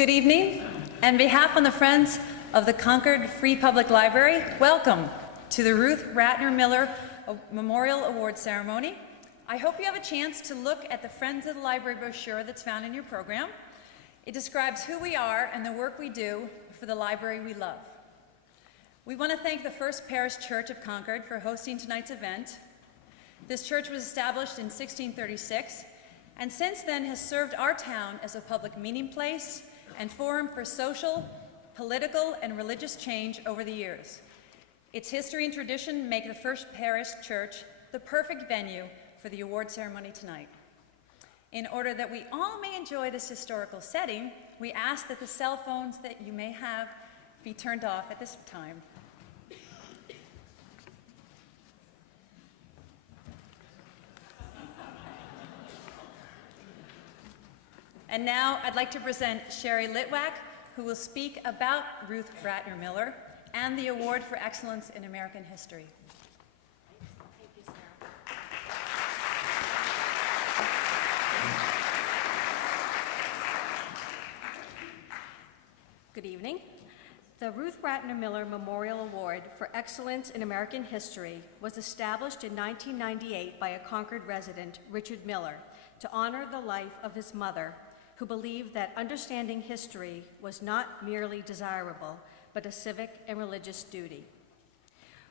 Good evening. On behalf of the Friends of the Concord Free Public Library, welcome to the Ruth Ratner Miller Memorial Award Ceremony. I hope you have a chance to look at the Friends of the Library brochure that's found in your program. It describes who we are and the work we do for the library we love. We want to thank the First Parish Church of Concord for hosting tonight's event. This church was established in 1636 and since then has served our town as a public meeting place and forum for social, political, and religious change over the years. Its history and tradition make the First Parish Church the perfect venue for the award ceremony tonight. In order that we all may enjoy this historical setting, we ask that the cell phones that you may have be turned off at this time. And now I'd like to present Sherry Litwack, who will speak about Ruth Ratner Miller and the Award for Excellence in American History. Thank you, Sarah. Good evening. The Ruth Ratner Miller Memorial Award for Excellence in American History was established in 1998 by a Concord resident, Richard Miller, to honor the life of his mother, who believed that understanding history was not merely desirable, but a civic and religious duty.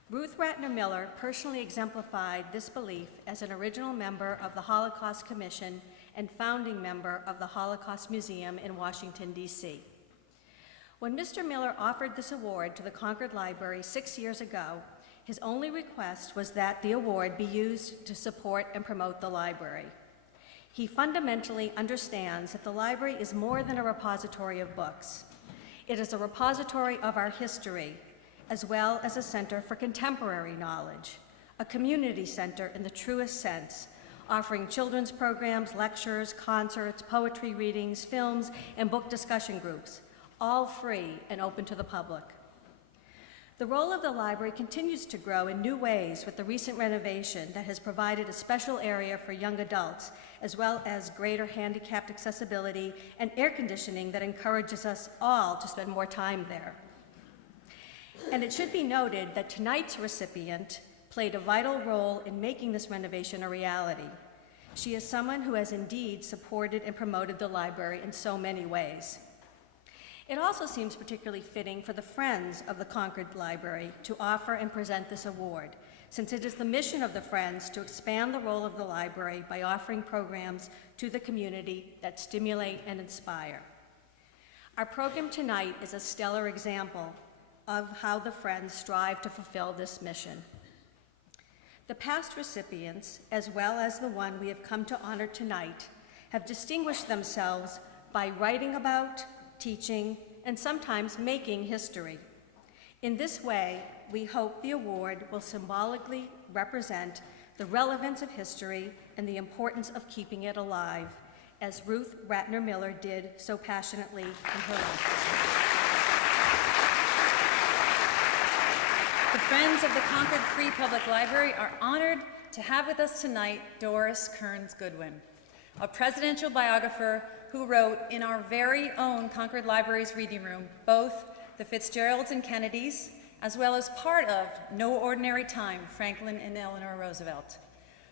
Ruth Ratner Miller personally exemplified this belief as an original member of the Holocaust Commission and founding member of the Holocaust Museum in Washington, D.C. When Mr. Miller offered this award to the Concord Library 6 years ago, his only request was that the award be used to support and promote the library. He fundamentally understands that the library is more than a repository of books. It is a repository of our history, as well as a center for contemporary knowledge, a community center in the truest sense, offering children's programs, lectures, concerts, poetry readings, films, and book discussion groups, all free and open to the public. The role of the library continues to grow in new ways with the recent renovation that has provided a special area for young adults, as well as greater handicapped accessibility and air conditioning that encourages us all to spend more time there. And it should be noted that tonight's recipient played a vital role in making this renovation a reality. She is someone who has indeed supported and promoted the library in so many ways. It also seems particularly fitting for the Friends of the Concord Library to offer and present this award, since it is the mission of the Friends to expand the role of the library by offering programs to the community that stimulate and inspire. Our program tonight is a stellar example of how the Friends strive to fulfill this mission. The past recipients, as well as the one we have come to honor tonight, have distinguished themselves by writing about, teaching, and sometimes making history. In this way, we hope the award will symbolically represent the relevance of history and the importance of keeping it alive, as Ruth Ratner Miller did so passionately in her life. The Friends of the Concord Free Public Library are honored to have with us tonight Doris Kearns Goodwin, a presidential biographer who wrote in our very own Concord Library's reading room both the Fitzgeralds and Kennedys, as well as part of No Ordinary Time, Franklin and Eleanor Roosevelt,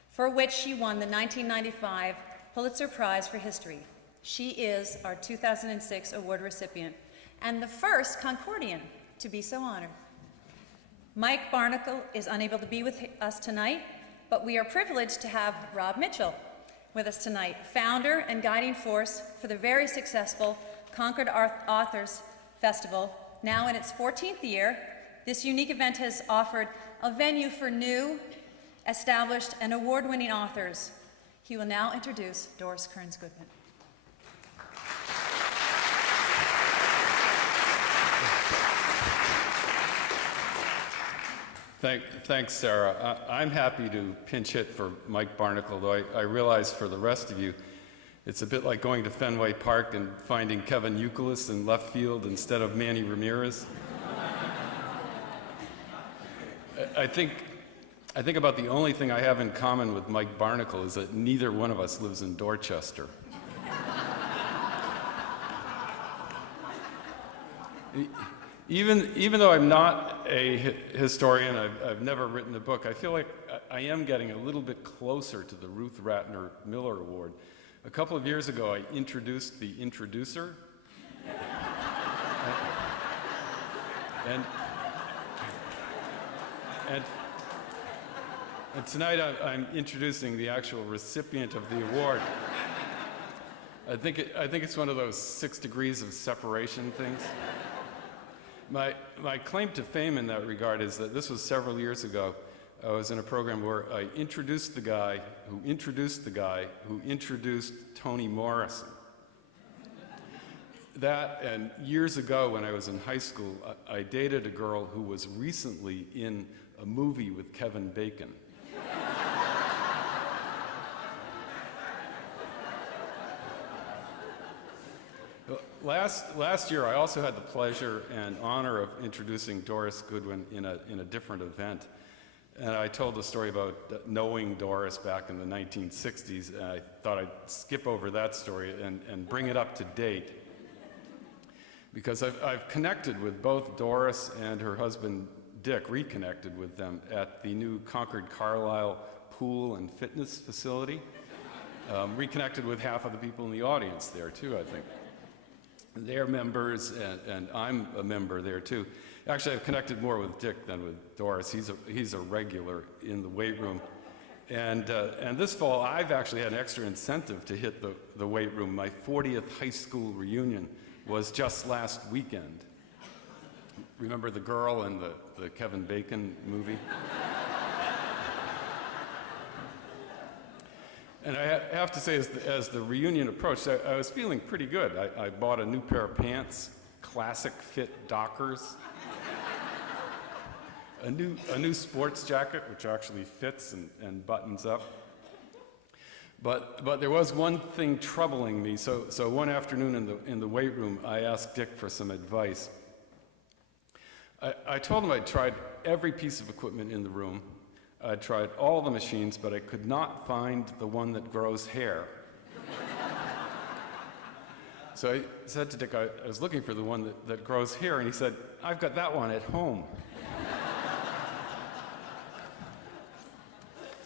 for which she won the 1995 Pulitzer Prize for History. She is our 2006 award recipient and the first Concordian to be so honored. Mike Barnacle is unable to be with us tonight, but we are privileged to have Rob Mitchell with us tonight, founder and guiding force for the very successful Concord Authors Festival. Now in its 14th year, this unique event has offered a venue for new, established, and award-winning authors. He will now introduce Doris Kearns Goodwin. Thanks, Sarah. I'm happy to pinch hit for Mike Barnacle, though I realize for the rest of you, it's a bit like going to Fenway Park and finding Kevin Youkilis in left field instead of Manny Ramirez. I think about the only thing I have in common with Mike Barnacle is that neither one of us lives in Dorchester. Even though I'm not a historian, I've never written a book, I feel like I am getting a little bit closer to the Ruth Ratner Miller Award. A couple of years ago, I introduced the introducer. and tonight I'm introducing the actual recipient of the award. I think it's one of those 6 degrees of separation things. My claim to fame in that regard is that this was several years ago. I was in a program where I introduced the guy who introduced the guy who introduced Toni Morrison. That, and years ago when I was in high school, I dated a girl who was recently in a movie with Kevin Bacon. Last year, I also had the pleasure and honor of introducing Doris Goodwin in a different event. And I told the story about knowing Doris back in the 1960s, and I thought I'd skip over that story and bring it up to date. Because I've connected with both Doris and her husband, Dick, reconnected with them at the new Concord Carlisle pool and fitness facility. Reconnected with half of the people in the audience there, too, I think. They're members, and I'm a member there too. Actually, I've connected more with Dick than with Doris. He's a regular in the weight room. And this fall, I've actually had an extra incentive to hit the weight room. My 40th high school reunion was just last weekend. Remember the girl in the Kevin Bacon movie? And I have to say, as the reunion approached, I was feeling pretty good. I bought a new pair of pants, classic fit Dockers, a new sports jacket, which actually fits and buttons up. But there was one thing troubling me. So one afternoon in the weight room, I asked Dick for some advice. I told him I'd tried every piece of equipment in the room. I tried all the machines, but I could not find the one that grows hair. So I said to Dick, I was looking for the one that grows hair, and he said, "I've got that one at home."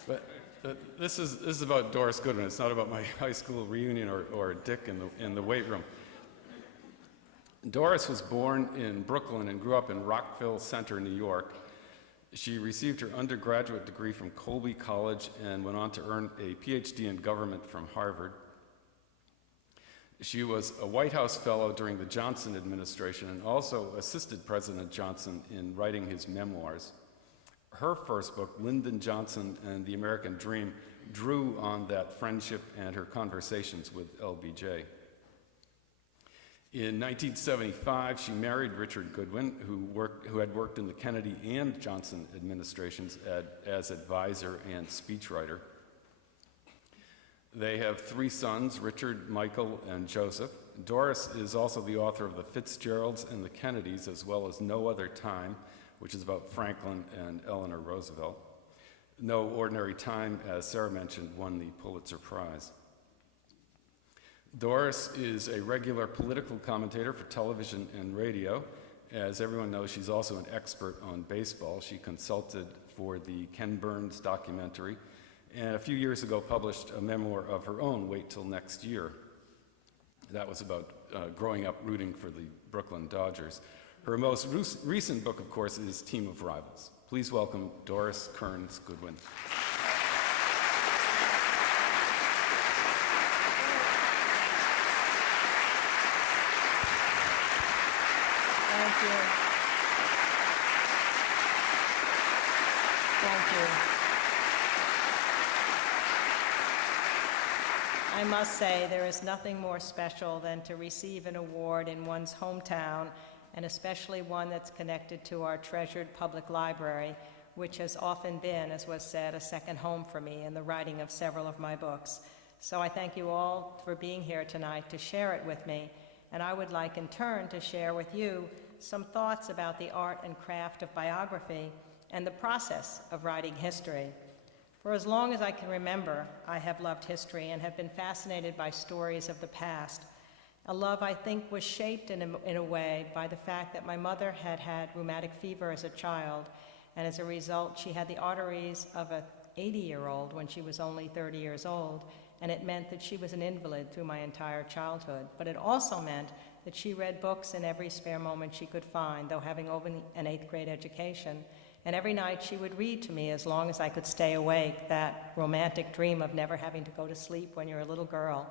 But this is about Doris Goodwin. It's not about my high school reunion or Dick in the weight room. Doris was born in Brooklyn and grew up in Rockville Center, New York. She received her undergraduate degree from Colby College and went on to earn a PhD in government from Harvard. She was a White House fellow during the Johnson administration and also assisted President Johnson in writing his memoirs. Her first book, Lyndon Johnson and the American Dream, drew on that friendship and her conversations with LBJ. In 1975, she married Richard Goodwin, who had worked in the Kennedy and Johnson administrations as advisor and speechwriter. They have 3 sons, Richard, Michael, and Joseph. Doris is also the author of The Fitzgeralds and the Kennedys, as well as No Other Time, which is about Franklin and Eleanor Roosevelt. No Ordinary Time, as Sarah mentioned, won the Pulitzer Prize. Doris is a regular political commentator for television and radio. As everyone knows, she's also an expert on baseball. She consulted for the Ken Burns documentary, and a few years ago published a memoir of her own, Wait Till Next Year. That was about growing up rooting for the Brooklyn Dodgers. Her most recent book, of course, is Team of Rivals. Please welcome Doris Kearns Goodwin. Thank you. I must say, there is nothing more special than to receive an award in one's hometown, and especially one that's connected to our treasured public library, which has often been, as was said, a second home for me in the writing of several of my books. So I thank you all for being here tonight to share it with me, and I would like in turn to share with you some thoughts about the art and craft of biography and the process of writing history. For as long as I can remember, I have loved history and have been fascinated by stories of the past. A love, I think, was shaped in a way by the fact that my mother had had rheumatic fever as a child, and as a result, she had the arteries of a 80-year-old when she was only 30 years old, and it meant that she was an invalid through my entire childhood. But it also meant that she read books in every spare moment she could find, though having only an 8th grade education. And every night she would read to me as long as I could stay awake, that romantic dream of never having to go to sleep when you're a little girl.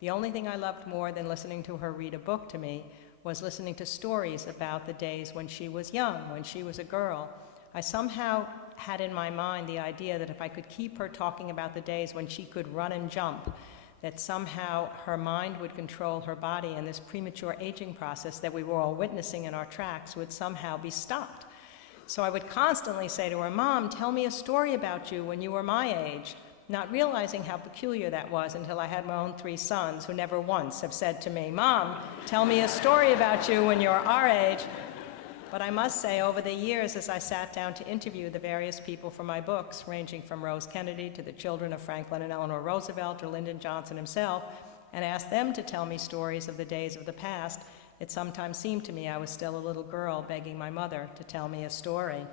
The only thing I loved more than listening to her read a book to me was listening to stories about the days when she was young, when she was a girl. I somehow had in my mind the idea that if I could keep her talking about the days when she could run and jump, that somehow her mind would control her body, and this premature aging process that we were all witnessing in our tracks would somehow be stopped. So I would constantly say to her, "Mom, tell me a story about you when you were my age," not realizing how peculiar that was until I had my own 3 sons who never once have said to me, "Mom, tell me a story about you when you're our age." But I must say, over the years, as I sat down to interview the various people for my books, ranging from Rose Kennedy to the children of Franklin and Eleanor Roosevelt or Lyndon Johnson himself, and asked them to tell me stories of the days of the past, it sometimes seemed to me I was still a little girl begging my mother to tell me a story.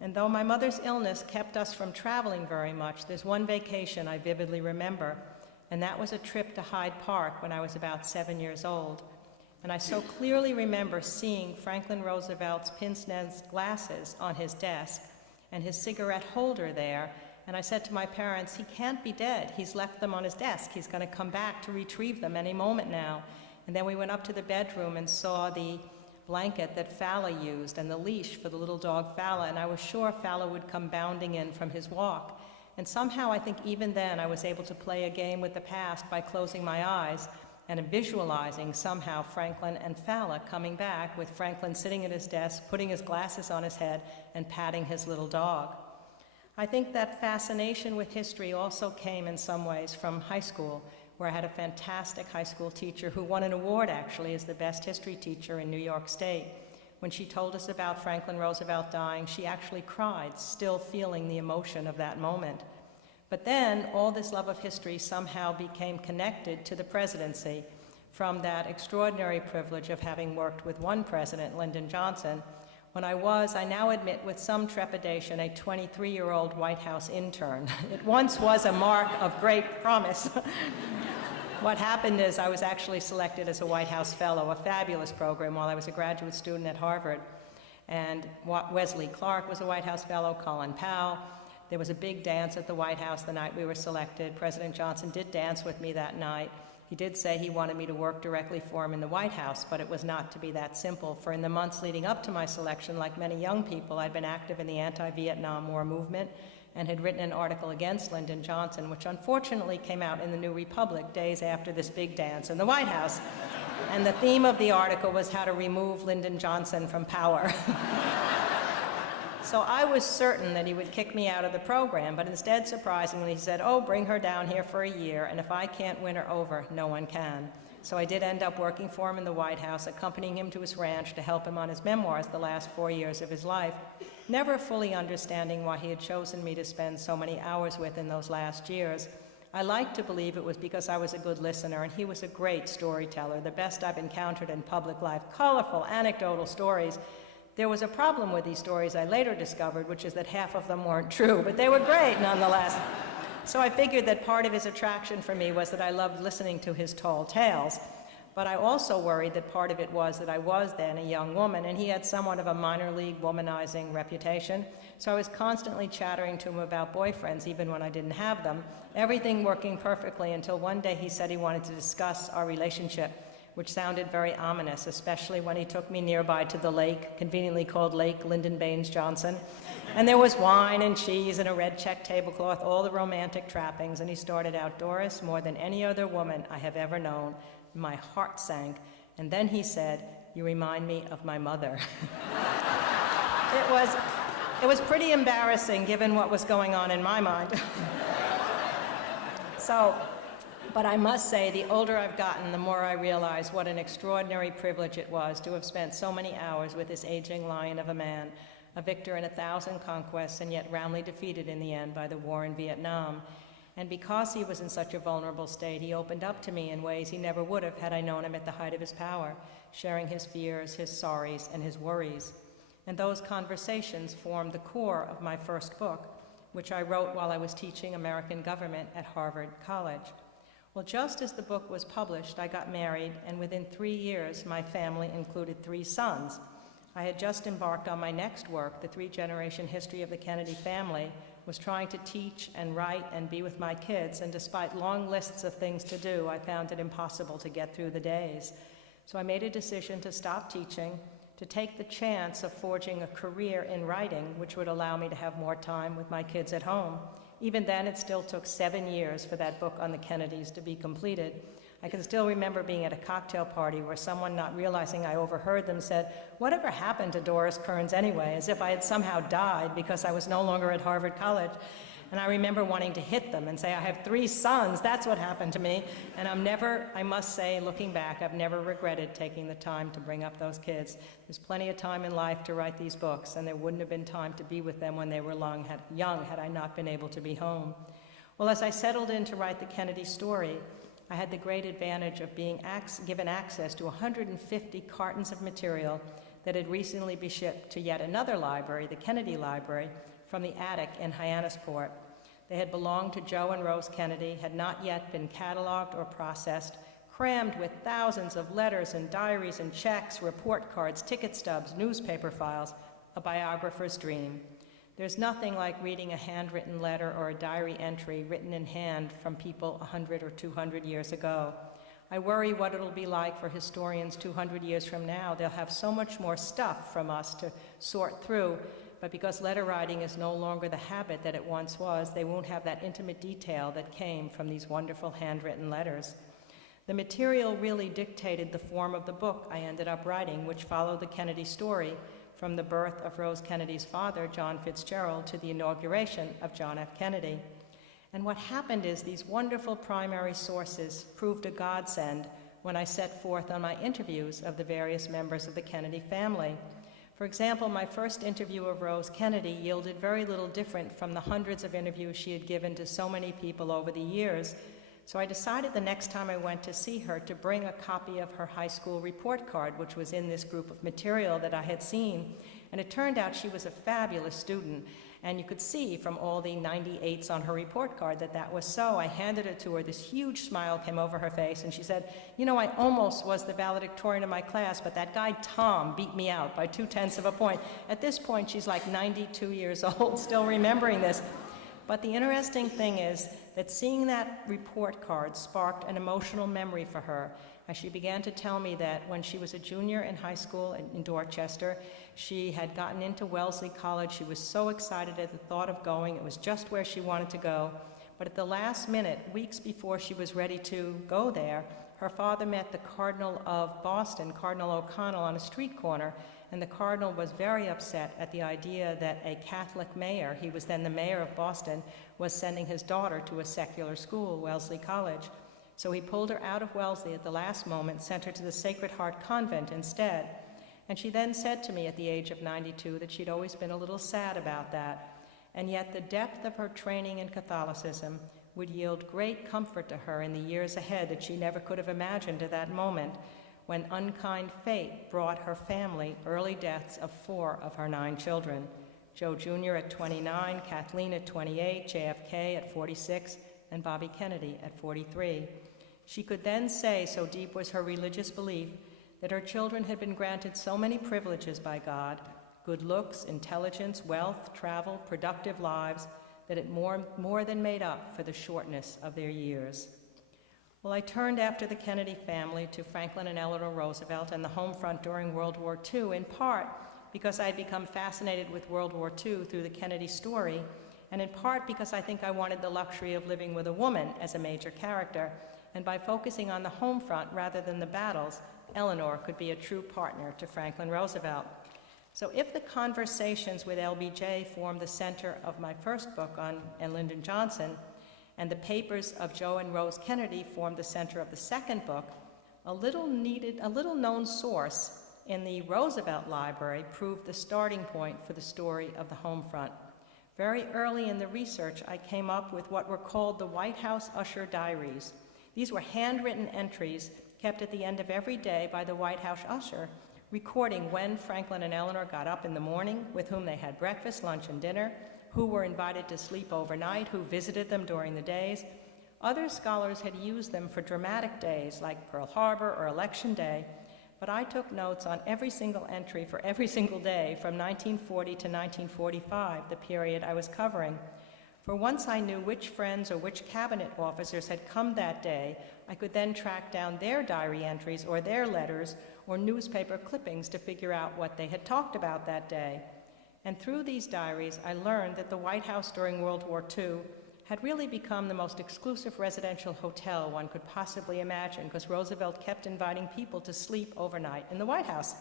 And though my mother's illness kept us from traveling very much, there's one vacation I vividly remember, and that was a trip to Hyde Park when I was about 7 years old. And I so clearly remember seeing Franklin Roosevelt's pince-nez glasses on his desk and his cigarette holder there, and I said to my parents, "He can't be dead. He's left them on his desk. He's going to come back to retrieve them any moment now." And then we went up to the bedroom and saw the blanket that Fala used and the leash for the little dog Fala, and I was sure Fala would come bounding in from his walk. And somehow I think even then I was able to play a game with the past by closing my eyes and visualizing somehow Franklin and Fala coming back, with Franklin sitting at his desk, putting his glasses on his head, and patting his little dog. I think that fascination with history also came in some ways from high school, where I had a fantastic high school teacher who won an award actually as the best history teacher in New York State. When she told us about Franklin Roosevelt dying, she actually cried, still feeling the emotion of that moment. But then all this love of history somehow became connected to the presidency, from that extraordinary privilege of having worked with one president, Lyndon Johnson, when I now admit with some trepidation, a 23-year-old White House intern. It once was a mark of great promise. What happened is I was actually selected as a White House Fellow, a fabulous program, while I was a graduate student at Harvard. And Wesley Clark was a White House Fellow, Colin Powell. There was a big dance at the White House the night we were selected. President Johnson did dance with me that night. He did say he wanted me to work directly for him in the White House, but it was not to be that simple. For in the months leading up to my selection, like many young people, I'd been active in the anti-Vietnam War movement and had written an article against Lyndon Johnson, which unfortunately came out in the New Republic days after this big dance in the White House. And the theme of the article was how to remove Lyndon Johnson from power. So I was certain that he would kick me out of the program, but instead, surprisingly, he said, "Oh, bring her down here for a year, and if I can't win her over, no one can." So I did end up working for him in the White House, accompanying him to his ranch to help him on his memoirs the last 4 years of his life, never fully understanding why he had chosen me to spend so many hours with in those last years. I like to believe it was because I was a good listener, and he was a great storyteller, the best I've encountered in public life, colorful, anecdotal stories. There was a problem with these stories I later discovered, which is that half of them weren't true, but they were great nonetheless. So I figured that part of his attraction for me was that I loved listening to his tall tales, but I also worried that part of it was that I was then a young woman, and he had somewhat of a minor league womanizing reputation, so I was constantly chattering to him about boyfriends, even when I didn't have them, everything working perfectly until one day he said he wanted to discuss our relationship, which sounded very ominous, especially when he took me nearby to the lake, conveniently called Lake Lyndon Baines Johnson. And there was wine and cheese and a red check tablecloth, all the romantic trappings, and he started out, "Doris, more than any other woman I have ever known." My heart sank, and then he said, "You remind me of my mother." It was pretty embarrassing given what was going on in my mind. But I must say, the older I've gotten, the more I realize what an extraordinary privilege it was to have spent so many hours with this aging lion of a man, a victor in 1,000 conquests and yet roundly defeated in the end by the war in Vietnam. And because he was in such a vulnerable state, he opened up to me in ways he never would have had I known him at the height of his power, sharing his fears, his sorries, and his worries. And those conversations formed the core of my first book, which I wrote while I was teaching American government at Harvard College. Well, just as the book was published, I got married, and within 3 years, my family included 3 sons. I had just embarked on my next work, the 3-generation history of the Kennedy family, was trying to teach and write and be with my kids, and despite long lists of things to do, I found it impossible to get through the days. So I made a decision to stop teaching, to take the chance of forging a career in writing, which would allow me to have more time with my kids at home. Even then, it still took 7 years for that book on the Kennedys to be completed. I can still remember being at a cocktail party where someone, not realizing I overheard them, said, "Whatever happened to Doris Kearns anyway?" as if I had somehow died because I was no longer at Harvard College. And I remember wanting to hit them and say, "I have 3 sons, that's what happened to me." And I must say, looking back, I've never regretted taking the time to bring up those kids. There's plenty of time in life to write these books, and there wouldn't have been time to be with them when they were young had I not been able to be home. Well, as I settled in to write the Kennedy story, I had the great advantage of being given access to 150 cartons of material that had recently been shipped to yet another library, the Kennedy Library, from the attic in Hyannisport. They had belonged to Joe and Rose Kennedy, had not yet been cataloged or processed, crammed with thousands of letters and diaries and checks, report cards, ticket stubs, newspaper files, a biographer's dream. There's nothing like reading a handwritten letter or a diary entry written in hand from people 100 or 200 years ago. I worry what it'll be like for historians 200 years from now. They'll have so much more stuff from us to sort through, but because letter writing is no longer the habit that it once was, they won't have that intimate detail that came from these wonderful handwritten letters. The material really dictated the form of the book I ended up writing, which followed the Kennedy story, from the birth of Rose Kennedy's father, John Fitzgerald, to the inauguration of John F. Kennedy. And what happened is these wonderful primary sources proved a godsend when I set forth on my interviews of the various members of the Kennedy family. For example, my first interview of Rose Kennedy yielded very little different from the hundreds of interviews she had given to so many people over the years. So I decided the next time I went to see her to bring a copy of her high school report card, which was in this group of material that I had seen. And it turned out she was a fabulous student. And you could see from all the 98s on her report card that that was so. I handed it to her. This huge smile came over her face, and she said, "You know, I almost was the valedictorian of my class, but that guy Tom beat me out by 0.2 of a point." At this point, she's like 92 years old, still remembering this. But the interesting thing is that seeing that report card sparked an emotional memory for her as she began to tell me that when she was a junior in high school in Dorchester, she had gotten into Wellesley College. She was so excited at the thought of going. It was just where she wanted to go. But at the last minute, weeks before she was ready to go there, her father met the Cardinal of Boston, Cardinal O'Connell, on a street corner, and the Cardinal was very upset at the idea that a Catholic mayor, he was then the mayor of Boston, was sending his daughter to a secular school, Wellesley College. So he pulled her out of Wellesley at the last moment, sent her to the Sacred Heart Convent instead. And she then said to me at the age of 92 that she'd always been a little sad about that. And yet the depth of her training in Catholicism would yield great comfort to her in the years ahead that she never could have imagined at that moment, when unkind fate brought her family early deaths of 4 of her 9 children. Joe Jr. at 29, Kathleen at 28, JFK at 46, and Bobby Kennedy at 43. She could then say, so deep was her religious belief, that her children had been granted so many privileges by God, good looks, intelligence, wealth, travel, productive lives, that it more than made up for the shortness of their years. Well, I turned after the Kennedy family to Franklin and Eleanor Roosevelt and the home front during World War II, in part because I had become fascinated with World War II through the Kennedy story, and in part because I think I wanted the luxury of living with a woman as a major character, and by focusing on the home front rather than the battles, Eleanor could be a true partner to Franklin Roosevelt. So if the conversations with LBJ formed the center of my first book on Lyndon Johnson, and the papers of Joe and Rose Kennedy formed the center of the second book, a little-known source in the Roosevelt Library proved the starting point for the story of the home front. Very early in the research, I came up with what were called the White House Usher Diaries. These were handwritten entries kept at the end of every day by the White House usher, recording when Franklin and Eleanor got up in the morning, with whom they had breakfast, lunch, and dinner, who were invited to sleep overnight, who visited them during the days. Other scholars had used them for dramatic days like Pearl Harbor or Election Day, but I took notes on every single entry for every single day from 1940 to 1945, the period I was covering. For once I knew which friends or which cabinet officers had come that day, I could then track down their diary entries or their letters or newspaper clippings to figure out what they had talked about that day. And through these diaries, I learned that the White House during World War II had really become the most exclusive residential hotel one could possibly imagine, because Roosevelt kept inviting people to sleep overnight in the White House.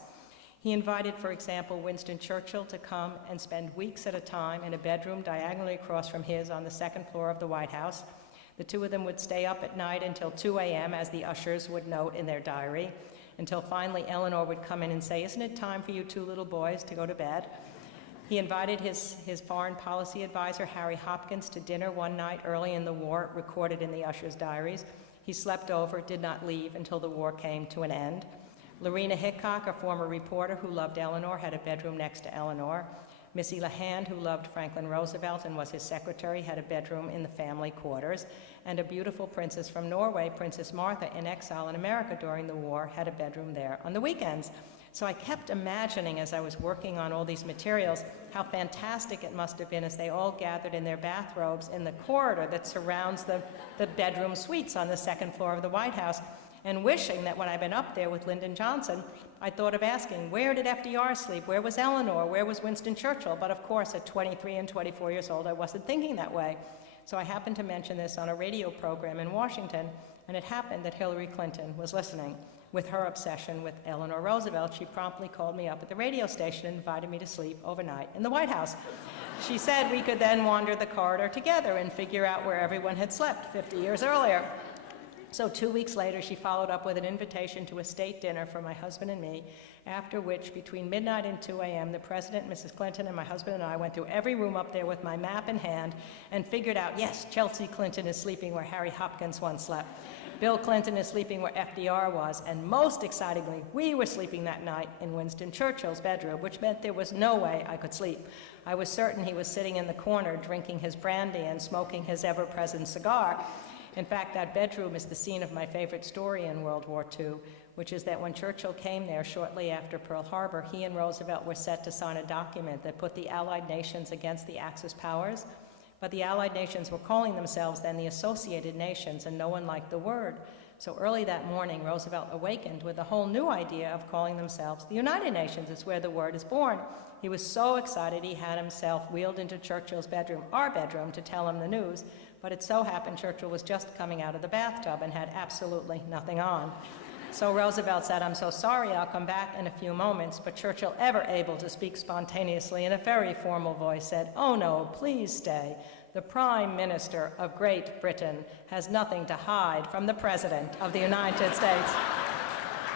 He invited, for example, Winston Churchill to come and spend weeks at a time in a bedroom diagonally across from his on the second floor of the White House. The two of them would stay up at night until 2 a.m., as the ushers would note in their diary, until finally Eleanor would come in and say, "Isn't it time for you two little boys to go to bed?" He invited his foreign policy advisor, Harry Hopkins, to dinner one night early in the war, recorded in the ushers' diaries. He slept over, did not leave until the war came to an end. Lorena Hickok, a former reporter who loved Eleanor, had a bedroom next to Eleanor. Missy LeHand, who loved Franklin Roosevelt and was his secretary, had a bedroom in the family quarters. And a beautiful princess from Norway, Princess Martha, in exile in America during the war, had a bedroom there on the weekends. So I kept imagining, as I was working on all these materials, how fantastic it must have been as they all gathered in their bathrobes in the corridor that surrounds the bedroom suites on the second floor of the White House, and wishing that when I'd been up there with Lyndon Johnson, I thought of asking, where did FDR sleep? Where was Eleanor? Where was Winston Churchill? But of course, at 23 and 24 years old, I wasn't thinking that way. So I happened to mention this on a radio program in Washington, and it happened that Hillary Clinton was listening. With her obsession with Eleanor Roosevelt, she promptly called me up at the radio station and invited me to sleep overnight in the White House. She said we could then wander the corridor together and figure out where everyone had slept 50 years earlier. So 2 weeks later, she followed up with an invitation to a state dinner for my husband and me, after which, between midnight and 2 a.m., the President, Mrs. Clinton, and my husband and I went through every room up there with my map in hand and figured out, yes, Chelsea Clinton is sleeping where Harry Hopkins once slept. Bill Clinton is sleeping where FDR was, and most excitingly, we were sleeping that night in Winston Churchill's bedroom, which meant there was no way I could sleep. I was certain he was sitting in the corner drinking his brandy and smoking his ever-present cigar. In fact, that bedroom is the scene of my favorite story in World War II, which is that when Churchill came there shortly after Pearl Harbor, he and Roosevelt were set to sign a document that put the Allied nations against the Axis powers. But the Allied nations were calling themselves then the Associated Nations, and no one liked the word. So early that morning, Roosevelt awakened with a whole new idea of calling themselves the United Nations. It's where the word is born. He was so excited he had himself wheeled into Churchill's bedroom, our bedroom, to tell him the news. But it so happened Churchill was just coming out of the bathtub and had absolutely nothing on. So Roosevelt said, "I'm so sorry, I'll come back in a few moments." But Churchill, ever able to speak spontaneously in a very formal voice, said, "Oh no, please stay. The Prime Minister of Great Britain has nothing to hide from the President of the United States."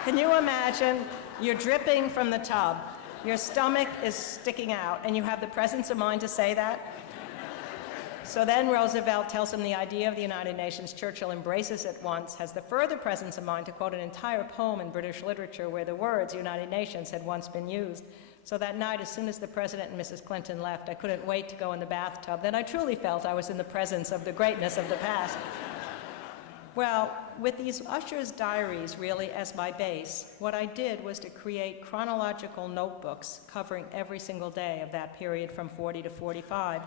Can you imagine? You're dripping from the tub, your stomach is sticking out, and you have the presence of mind to say that? So then Roosevelt tells him the idea of the United Nations. Churchill embraces it once, has the further presence of mind to quote an entire poem in British literature where the words United Nations had once been used. So that night, as soon as the President and Mrs. Clinton left, I couldn't wait to go in the bathtub. Then I truly felt I was in the presence of the greatness of the past. Well, with these ushers' diaries really as my base, what I did was to create chronological notebooks covering every single day of that period from 40 to 45.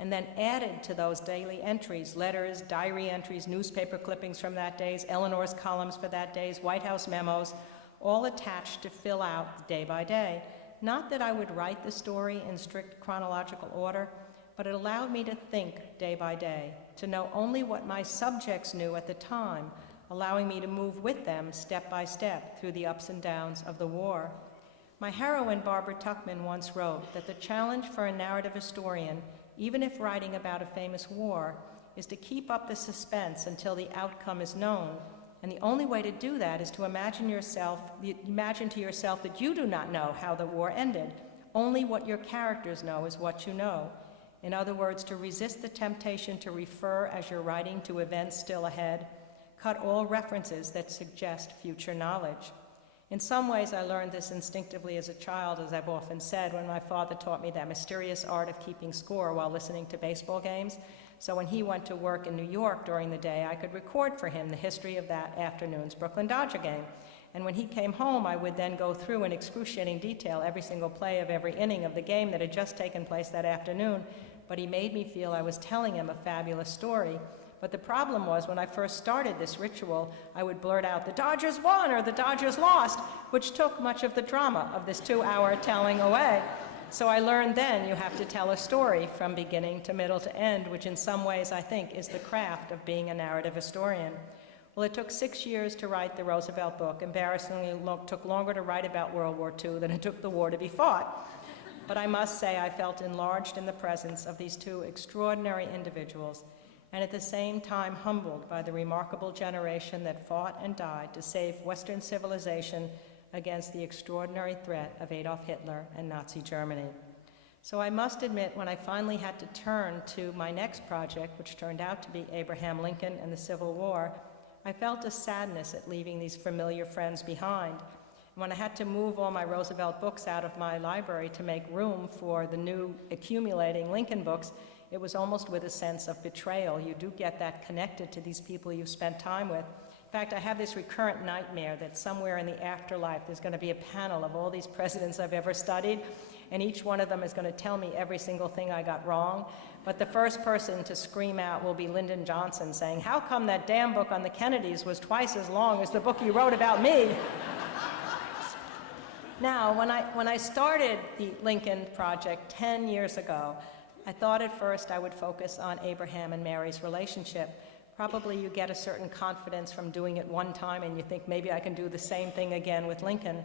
And then added to those daily entries, letters, diary entries, newspaper clippings from that day's, Eleanor's columns for that day's, White House memos, all attached to fill out day by day. Not that I would write the story in strict chronological order, but it allowed me to think day by day, to know only what my subjects knew at the time, allowing me to move with them step by step through the ups and downs of the war. My heroine, Barbara Tuchman, once wrote that the challenge for a narrative historian, even if writing about a famous war, is to keep up the suspense until the outcome is known. And the only way to do that is to imagine to yourself that you do not know how the war ended. Only what your characters know is what you know. In other words, to resist the temptation to refer as you're writing to events still ahead, cut all references that suggest future knowledge. In some ways, I learned this instinctively as a child, as I've often said, when my father taught me that mysterious art of keeping score while listening to baseball games. So when he went to work in New York during the day, I could record for him the history of that afternoon's Brooklyn Dodger game. And when he came home, I would then go through in excruciating detail every single play of every inning of the game that had just taken place that afternoon. But he made me feel I was telling him a fabulous story. But the problem was, when I first started this ritual, I would blurt out, "The Dodgers won," or "The Dodgers lost," which took much of the drama of this 2-hour telling away. So I learned then you have to tell a story from beginning to middle to end, which in some ways I think is the craft of being a narrative historian. Well, it took 6 years to write the Roosevelt book. Embarrassingly, took longer to write about World War II than it took the war to be fought. But I must say I felt enlarged in the presence of these two extraordinary individuals, and at the same time humbled by the remarkable generation that fought and died to save Western civilization against the extraordinary threat of Adolf Hitler and Nazi Germany. So I must admit, when I finally had to turn to my next project, which turned out to be Abraham Lincoln and the Civil War, I felt a sadness at leaving these familiar friends behind. When I had to move all my Roosevelt books out of my library to make room for the new accumulating Lincoln books, it was almost with a sense of betrayal. You do get that connected to these people you've spent time with. In fact, I have this recurrent nightmare that somewhere in the afterlife there's going to be a panel of all these presidents I've ever studied, and each one of them is going to tell me every single thing I got wrong. But the first person to scream out will be Lyndon Johnson, saying, "How come that damn book on the Kennedys was twice as long as the book you wrote about me?" Now, when I started the Lincoln Project 10 years ago, I thought at first I would focus on Abraham and Mary's relationship. Probably you get a certain confidence from doing it one time and you think maybe I can do the same thing again with Lincoln.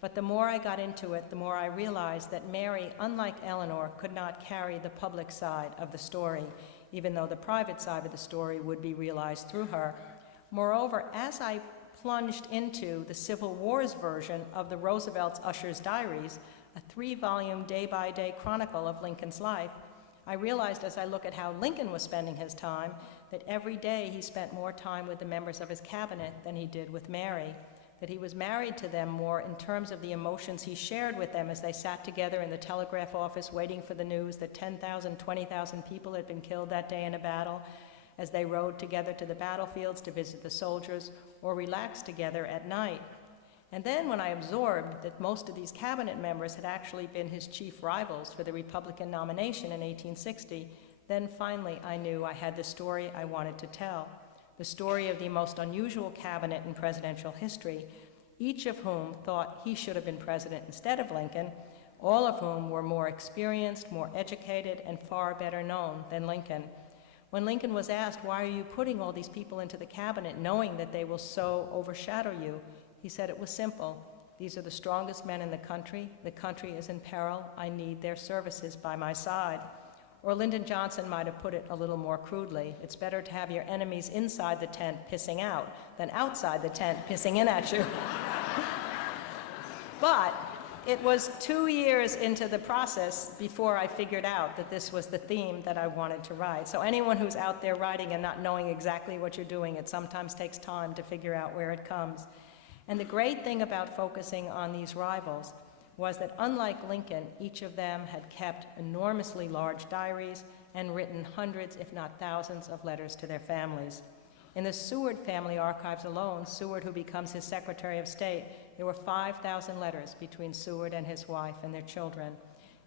But the more I got into it, the more I realized that Mary, unlike Eleanor, could not carry the public side of the story, even though the private side of the story would be realized through her. Moreover, as I plunged into the Civil War's version of the Roosevelt's Usher's Diaries, a 3-volume day-by-day chronicle of Lincoln's life, I realized as I look at how Lincoln was spending his time that every day he spent more time with the members of his cabinet than he did with Mary, that he was married to them more in terms of the emotions he shared with them as they sat together in the telegraph office waiting for the news that 10,000, 20,000 people had been killed that day in a battle, as they rode together to the battlefields to visit the soldiers or relaxed together at night. And then when I absorbed that most of these cabinet members had actually been his chief rivals for the Republican nomination in 1860, then finally I knew I had the story I wanted to tell, the story of the most unusual cabinet in presidential history, each of whom thought he should have been president instead of Lincoln, all of whom were more experienced, more educated, and far better known than Lincoln. When Lincoln was asked, "Why are you putting all these people into the cabinet knowing that they will so overshadow you?" he said it was simple. "These are the strongest men in the country. The country is in peril. I need their services by my side." Or Lyndon Johnson might have put it a little more crudely. "It's better to have your enemies inside the tent pissing out than outside the tent pissing in at you." But it was 2 years into the process before I figured out that this was the theme that I wanted to write. So anyone who's out there writing and not knowing exactly what you're doing, it sometimes takes time to figure out where it comes. And the great thing about focusing on these rivals was that unlike Lincoln, each of them had kept enormously large diaries and written hundreds, if not thousands, of letters to their families. In the Seward family archives alone, Seward, who becomes his Secretary of State, there were 5,000 letters between Seward and his wife and their children.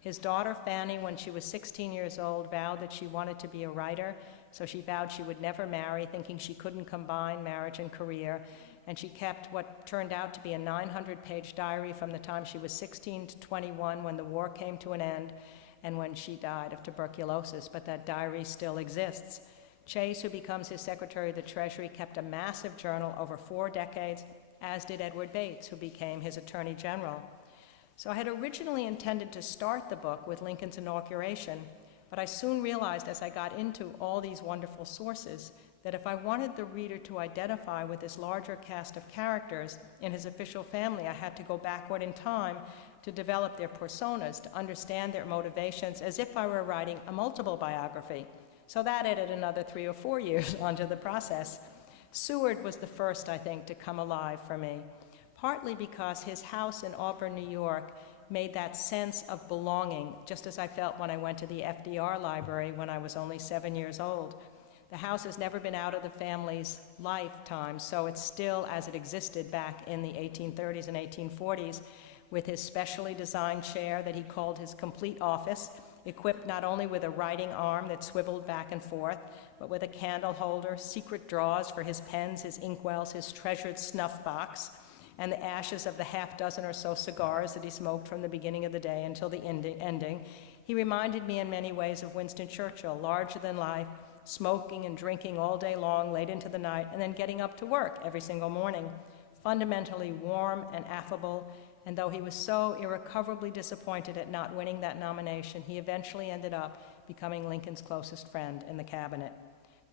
His daughter, Fanny, when she was 16 years old, vowed that she wanted to be a writer, so she vowed she would never marry, thinking she couldn't combine marriage and career. And she kept what turned out to be a 900-page diary from the time she was 16 to 21 when the war came to an end and when she died of tuberculosis, but that diary still exists. Chase, who becomes his Secretary of the Treasury, kept a massive journal over 4 decades, as did Edward Bates, who became his Attorney General. So I had originally intended to start the book with Lincoln's inauguration, but I soon realized as I got into all these wonderful sources that if I wanted the reader to identify with this larger cast of characters in his official family, I had to go backward in time to develop their personas, to understand their motivations, as if I were writing a multiple biography. So that added another 3 or 4 years onto the process. Seward was the first, I think, to come alive for me, partly because his house in Auburn, New York, made that sense of belonging, just as I felt when I went to the FDR library when I was only 7 years old. The house has never been out of the family's lifetime, so it's still as it existed back in the 1830s and 1840s, with his specially designed chair that he called his complete office, equipped not only with a writing arm that swiveled back and forth, but with a candle holder, secret drawers for his pens, his inkwells, his treasured snuff box, and the ashes of the half-dozen or so cigars that he smoked from the beginning of the day until the ending. He reminded me in many ways of Winston Churchill, larger than life, smoking and drinking all day long, late into the night, and then getting up to work every single morning. Fundamentally warm and affable, and though he was so irrecoverably disappointed at not winning that nomination, he eventually ended up becoming Lincoln's closest friend in the cabinet.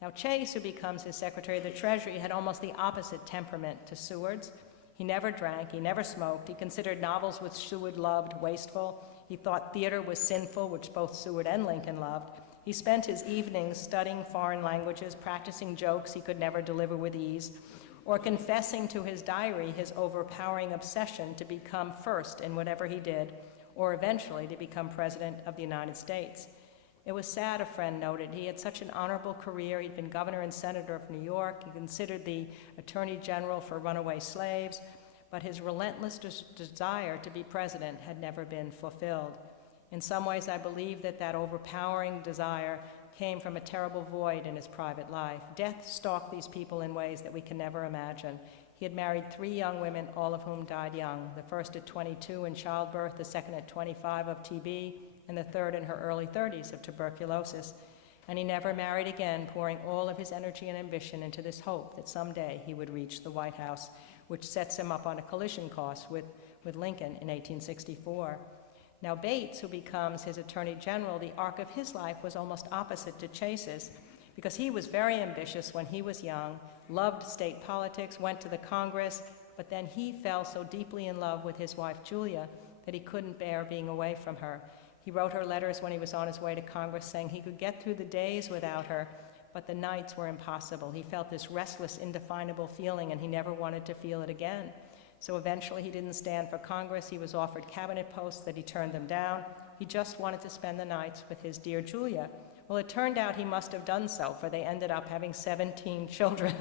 Now, Chase, who becomes his Secretary of the Treasury, had almost the opposite temperament to Seward's. He never drank, he never smoked, he considered novels which Seward loved wasteful, he thought theater was sinful, which both Seward and Lincoln loved. He spent his evenings studying foreign languages, practicing jokes he could never deliver with ease, or confessing to his diary his overpowering obsession to become first in whatever he did, or eventually to become President of the United States. It was sad, a friend noted. He had such an honorable career. He'd been governor and senator of New York. He considered the attorney general for runaway slaves, but his relentless desire to be president had never been fulfilled. In some ways, I believe that that overpowering desire came from a terrible void in his private life. Death stalked these people in ways that we can never imagine. He had married 3 young women, all of whom died young, the first at 22 in childbirth, the second at 25 of TB, and the third in her early 30s of tuberculosis. And he never married again, pouring all of his energy and ambition into this hope that someday he would reach the White House, which sets him up on a collision course with Lincoln in 1864. Now Bates, who becomes his Attorney General, the arc of his life was almost opposite to Chase's, because he was very ambitious when he was young, loved state politics, went to the Congress, but then he fell so deeply in love with his wife Julia that he couldn't bear being away from her. He wrote her letters when he was on his way to Congress saying he could get through the days without her, but the nights were impossible. He felt this restless, indefinable feeling, and he never wanted to feel it again. So eventually he didn't stand for Congress. He was offered cabinet posts that he turned them down. He just wanted to spend the nights with his dear Julia. Well, it turned out he must have done so, for they ended up having 17 children.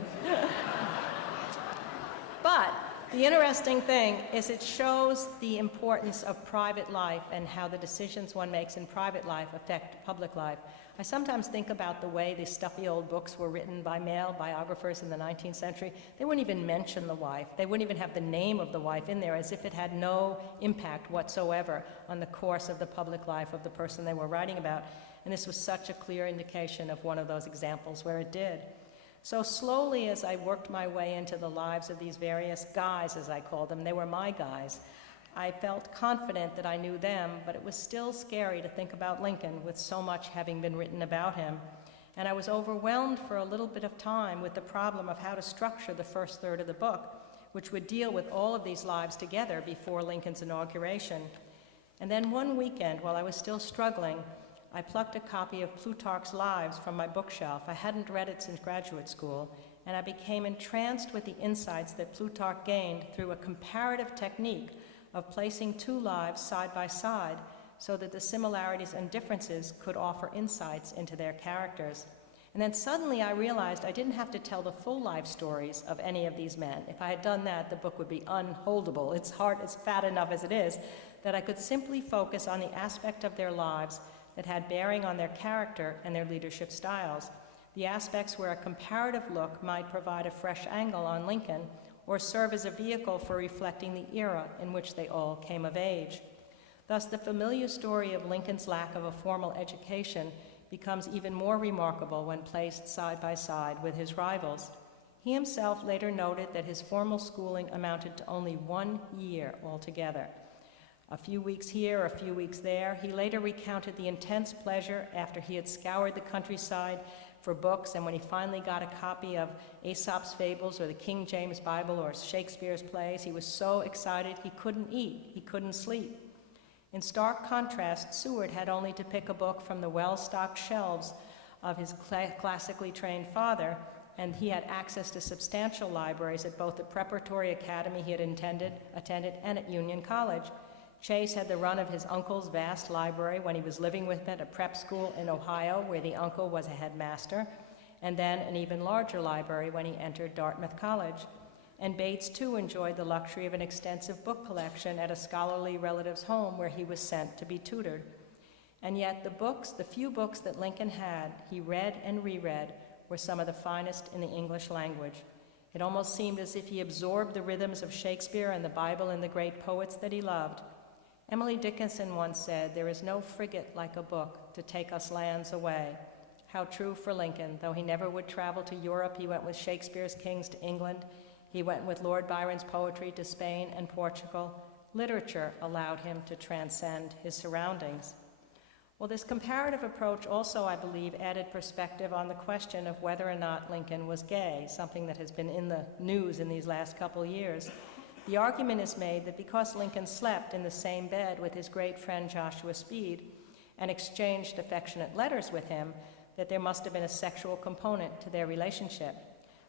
But the interesting thing is it shows the importance of private life and how the decisions one makes in private life affect public life. I sometimes think about the way these stuffy old books were written by male biographers in the 19th century. They wouldn't even mention the wife. They wouldn't even have the name of the wife in there, as if it had no impact whatsoever on the course of the public life of the person they were writing about. And this was such a clear indication of one of those examples where it did. So slowly, as I worked my way into the lives of these various guys, as I called them, they were my guys, I felt confident that I knew them, but it was still scary to think about Lincoln with so much having been written about him. And I was overwhelmed for a little bit of time with the problem of how to structure the first third of the book, which would deal with all of these lives together before Lincoln's inauguration. And then one weekend, while I was still struggling, I plucked a copy of Plutarch's Lives from my bookshelf. I hadn't read it since graduate school, and I became entranced with the insights that Plutarch gained through a comparative technique of placing 2 lives side by side so that the similarities and differences could offer insights into their characters. And then suddenly I realized I didn't have to tell the full life stories of any of these men. If I had done that, the book would be unholdable. It's fat enough as it is, that I could simply focus on the aspect of their lives that had bearing on their character and their leadership styles, the aspects where a comparative look might provide a fresh angle on Lincoln or serve as a vehicle for reflecting the era in which they all came of age. Thus, the familiar story of Lincoln's lack of a formal education becomes even more remarkable when placed side by side with his rivals. He himself later noted that his formal schooling amounted to only 1 year altogether. A few weeks here, a few weeks there. He later recounted the intense pleasure after he had scoured the countryside for books, and when he finally got a copy of Aesop's Fables or the King James Bible or Shakespeare's plays, he was so excited he couldn't eat, he couldn't sleep. In stark contrast, Seward had only to pick a book from the well-stocked shelves of his classically trained father, and he had access to substantial libraries at both the preparatory academy he had attended and at Union College. Chase had the run of his uncle's vast library when he was living with him at a prep school in Ohio, where the uncle was a headmaster, and then an even larger library when he entered Dartmouth College. And Bates, too, enjoyed the luxury of an extensive book collection at a scholarly relative's home where he was sent to be tutored. And yet the few books that Lincoln had, he read and reread, were some of the finest in the English language. It almost seemed as if he absorbed the rhythms of Shakespeare and the Bible and the great poets that he loved. Emily Dickinson once said, "There is no frigate like a book to take us lands away." How true for Lincoln. Though he never would travel to Europe, he went with Shakespeare's kings to England. He went with Lord Byron's poetry to Spain and Portugal. Literature allowed him to transcend his surroundings. Well, this comparative approach also, I believe, added perspective on the question of whether or not Lincoln was gay, something that has been in the news in these last couple years. The argument is made that because Lincoln slept in the same bed with his great friend Joshua Speed and exchanged affectionate letters with him, that there must have been a sexual component to their relationship.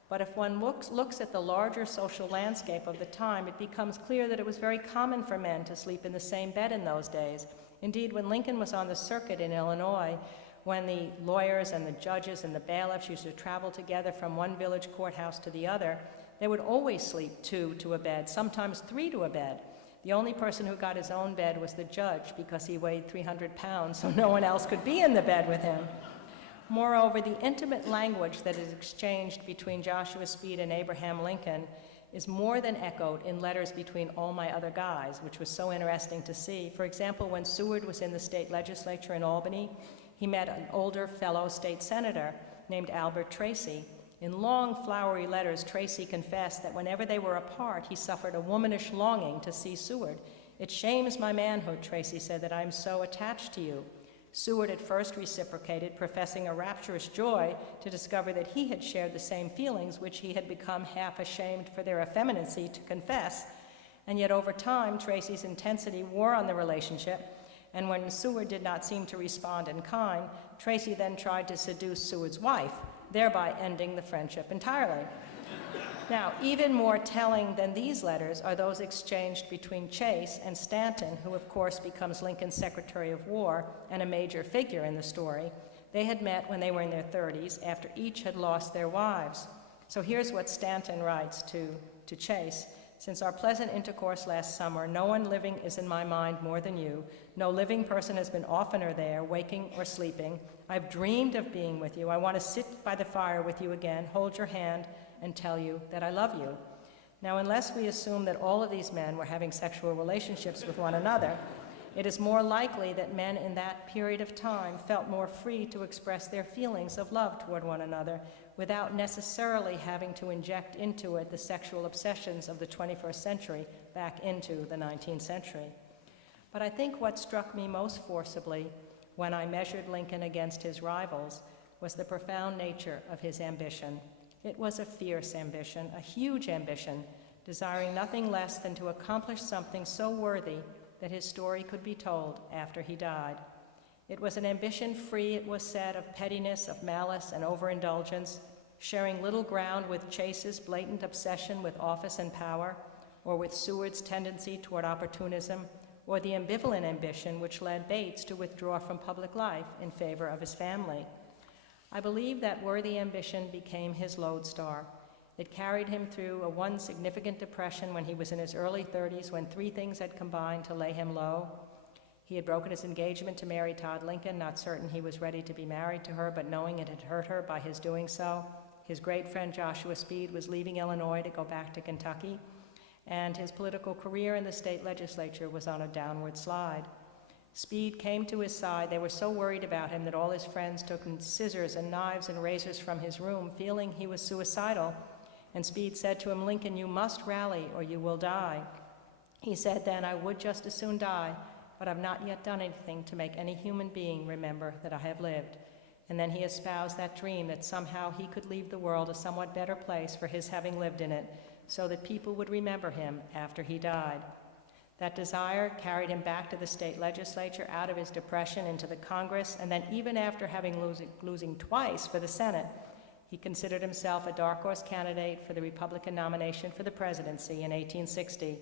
But if one looks at the larger social landscape of the time, it becomes clear that it was very common for men to sleep in the same bed in those days. Indeed, when Lincoln was on the circuit in Illinois, when the lawyers and the judges and the bailiffs used to travel together from one village courthouse to the other, they would always sleep 2 to a bed, sometimes 3 to a bed. The only person who got his own bed was the judge because he weighed 300 pounds, so no one else could be in the bed with him. Moreover, the intimate language that is exchanged between Joshua Speed and Abraham Lincoln is more than echoed in letters between all my other guys, which was so interesting to see. For example, when Seward was in the state legislature in Albany, he met an older fellow state senator named Albert Tracy. In long, flowery letters, Tracy confessed that whenever they were apart, he suffered a womanish longing to see Seward. "It shames my manhood," Tracy said, "that I am so attached to you." Seward at first reciprocated, professing a rapturous joy to discover that he had shared the same feelings which he had become half ashamed for their effeminacy to confess. And yet over time, Tracy's intensity wore on the relationship, and when Seward did not seem to respond in kind, Tracy then tried to seduce Seward's wife, thereby ending the friendship entirely. Now, even more telling than these letters are those exchanged between Chase and Stanton, who of course becomes Lincoln's Secretary of War and a major figure in the story. They had met when they were in their 30s, after each had lost their wives. So here's what Stanton writes to Chase. "Since our pleasant intercourse last summer, no one living is in my mind more than you. No living person has been oftener there, waking or sleeping. I've dreamed of being with you. I want to sit by the fire with you again, hold your hand, and tell you that I love you." Now, unless we assume that all of these men were having sexual relationships with one another, it is more likely that men in that period of time felt more free to express their feelings of love toward one another without necessarily having to inject into it the sexual obsessions of the 21st century back into the 19th century. But I think what struck me most forcibly when I measured Lincoln against his rivals was the profound nature of his ambition. It was a fierce ambition, a huge ambition, desiring nothing less than to accomplish something so worthy that his story could be told after he died. It was an ambition free, it was said, of pettiness, of malice, and overindulgence, sharing little ground with Chase's blatant obsession with office and power, or with Seward's tendency toward opportunism, or the ambivalent ambition which led Bates to withdraw from public life in favor of his family. I believe that worthy ambition became his lodestar. It carried him through one significant depression when he was in his early 30s, when 3 things had combined to lay him low. He had broken his engagement to Mary Todd Lincoln, not certain he was ready to be married to her, but knowing it had hurt her by his doing so. His great friend Joshua Speed was leaving Illinois to go back to Kentucky, and his political career in the state legislature was on a downward slide. Speed came to his side. They were so worried about him that all his friends took scissors and knives and razors from his room, feeling he was suicidal. And Speed said to him, "Lincoln, you must rally or you will die." He said then, "I would just as soon die, but I've not yet done anything to make any human being remember that I have lived." And then he espoused that dream that somehow he could leave the world a somewhat better place for his having lived in it, so that people would remember him after he died. That desire carried him back to the state legislature, out of his depression into the Congress, and then even after losing twice for the Senate, he considered himself a dark horse candidate for the Republican nomination for the presidency in 1860,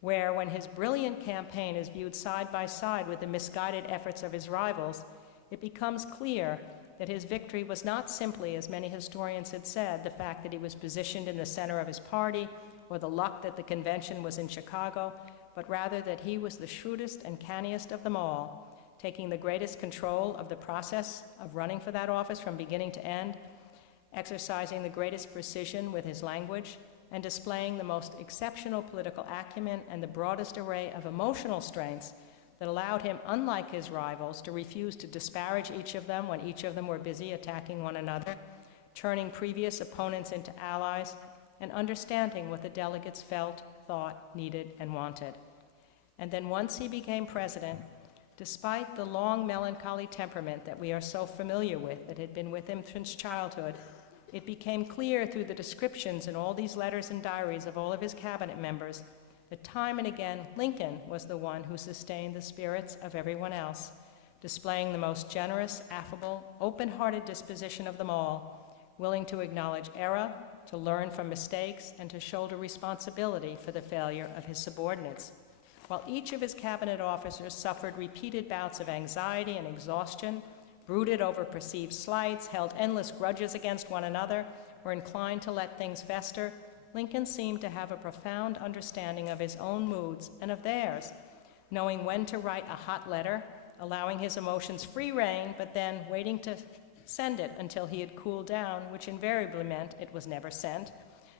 where, when his brilliant campaign is viewed side by side with the misguided efforts of his rivals, it becomes clear that his victory was not simply, as many historians had said, the fact that he was positioned in the center of his party, or the luck that the convention was in Chicago, but rather that he was the shrewdest and canniest of them all, taking the greatest control of the process of running for that office from beginning to end, exercising the greatest precision with his language, and displaying the most exceptional political acumen and the broadest array of emotional strengths that allowed him, unlike his rivals, to refuse to disparage each of them when each of them were busy attacking one another, turning previous opponents into allies, and understanding what the delegates felt, thought, needed, and wanted. And then once he became president, despite the long melancholy temperament that we are so familiar with, that had been with him since childhood, it became clear through the descriptions in all these letters and diaries of all of his cabinet members that time and again Lincoln was the one who sustained the spirits of everyone else, displaying the most generous, affable, open-hearted disposition of them all, willing to acknowledge error, to learn from mistakes, and to shoulder responsibility for the failure of his subordinates. While each of his cabinet officers suffered repeated bouts of anxiety and exhaustion, brooded over perceived slights, held endless grudges against one another, were inclined to let things fester, Lincoln seemed to have a profound understanding of his own moods and of theirs, knowing when to write a hot letter, allowing his emotions free rein, but then waiting to send it until he had cooled down, which invariably meant it was never sent,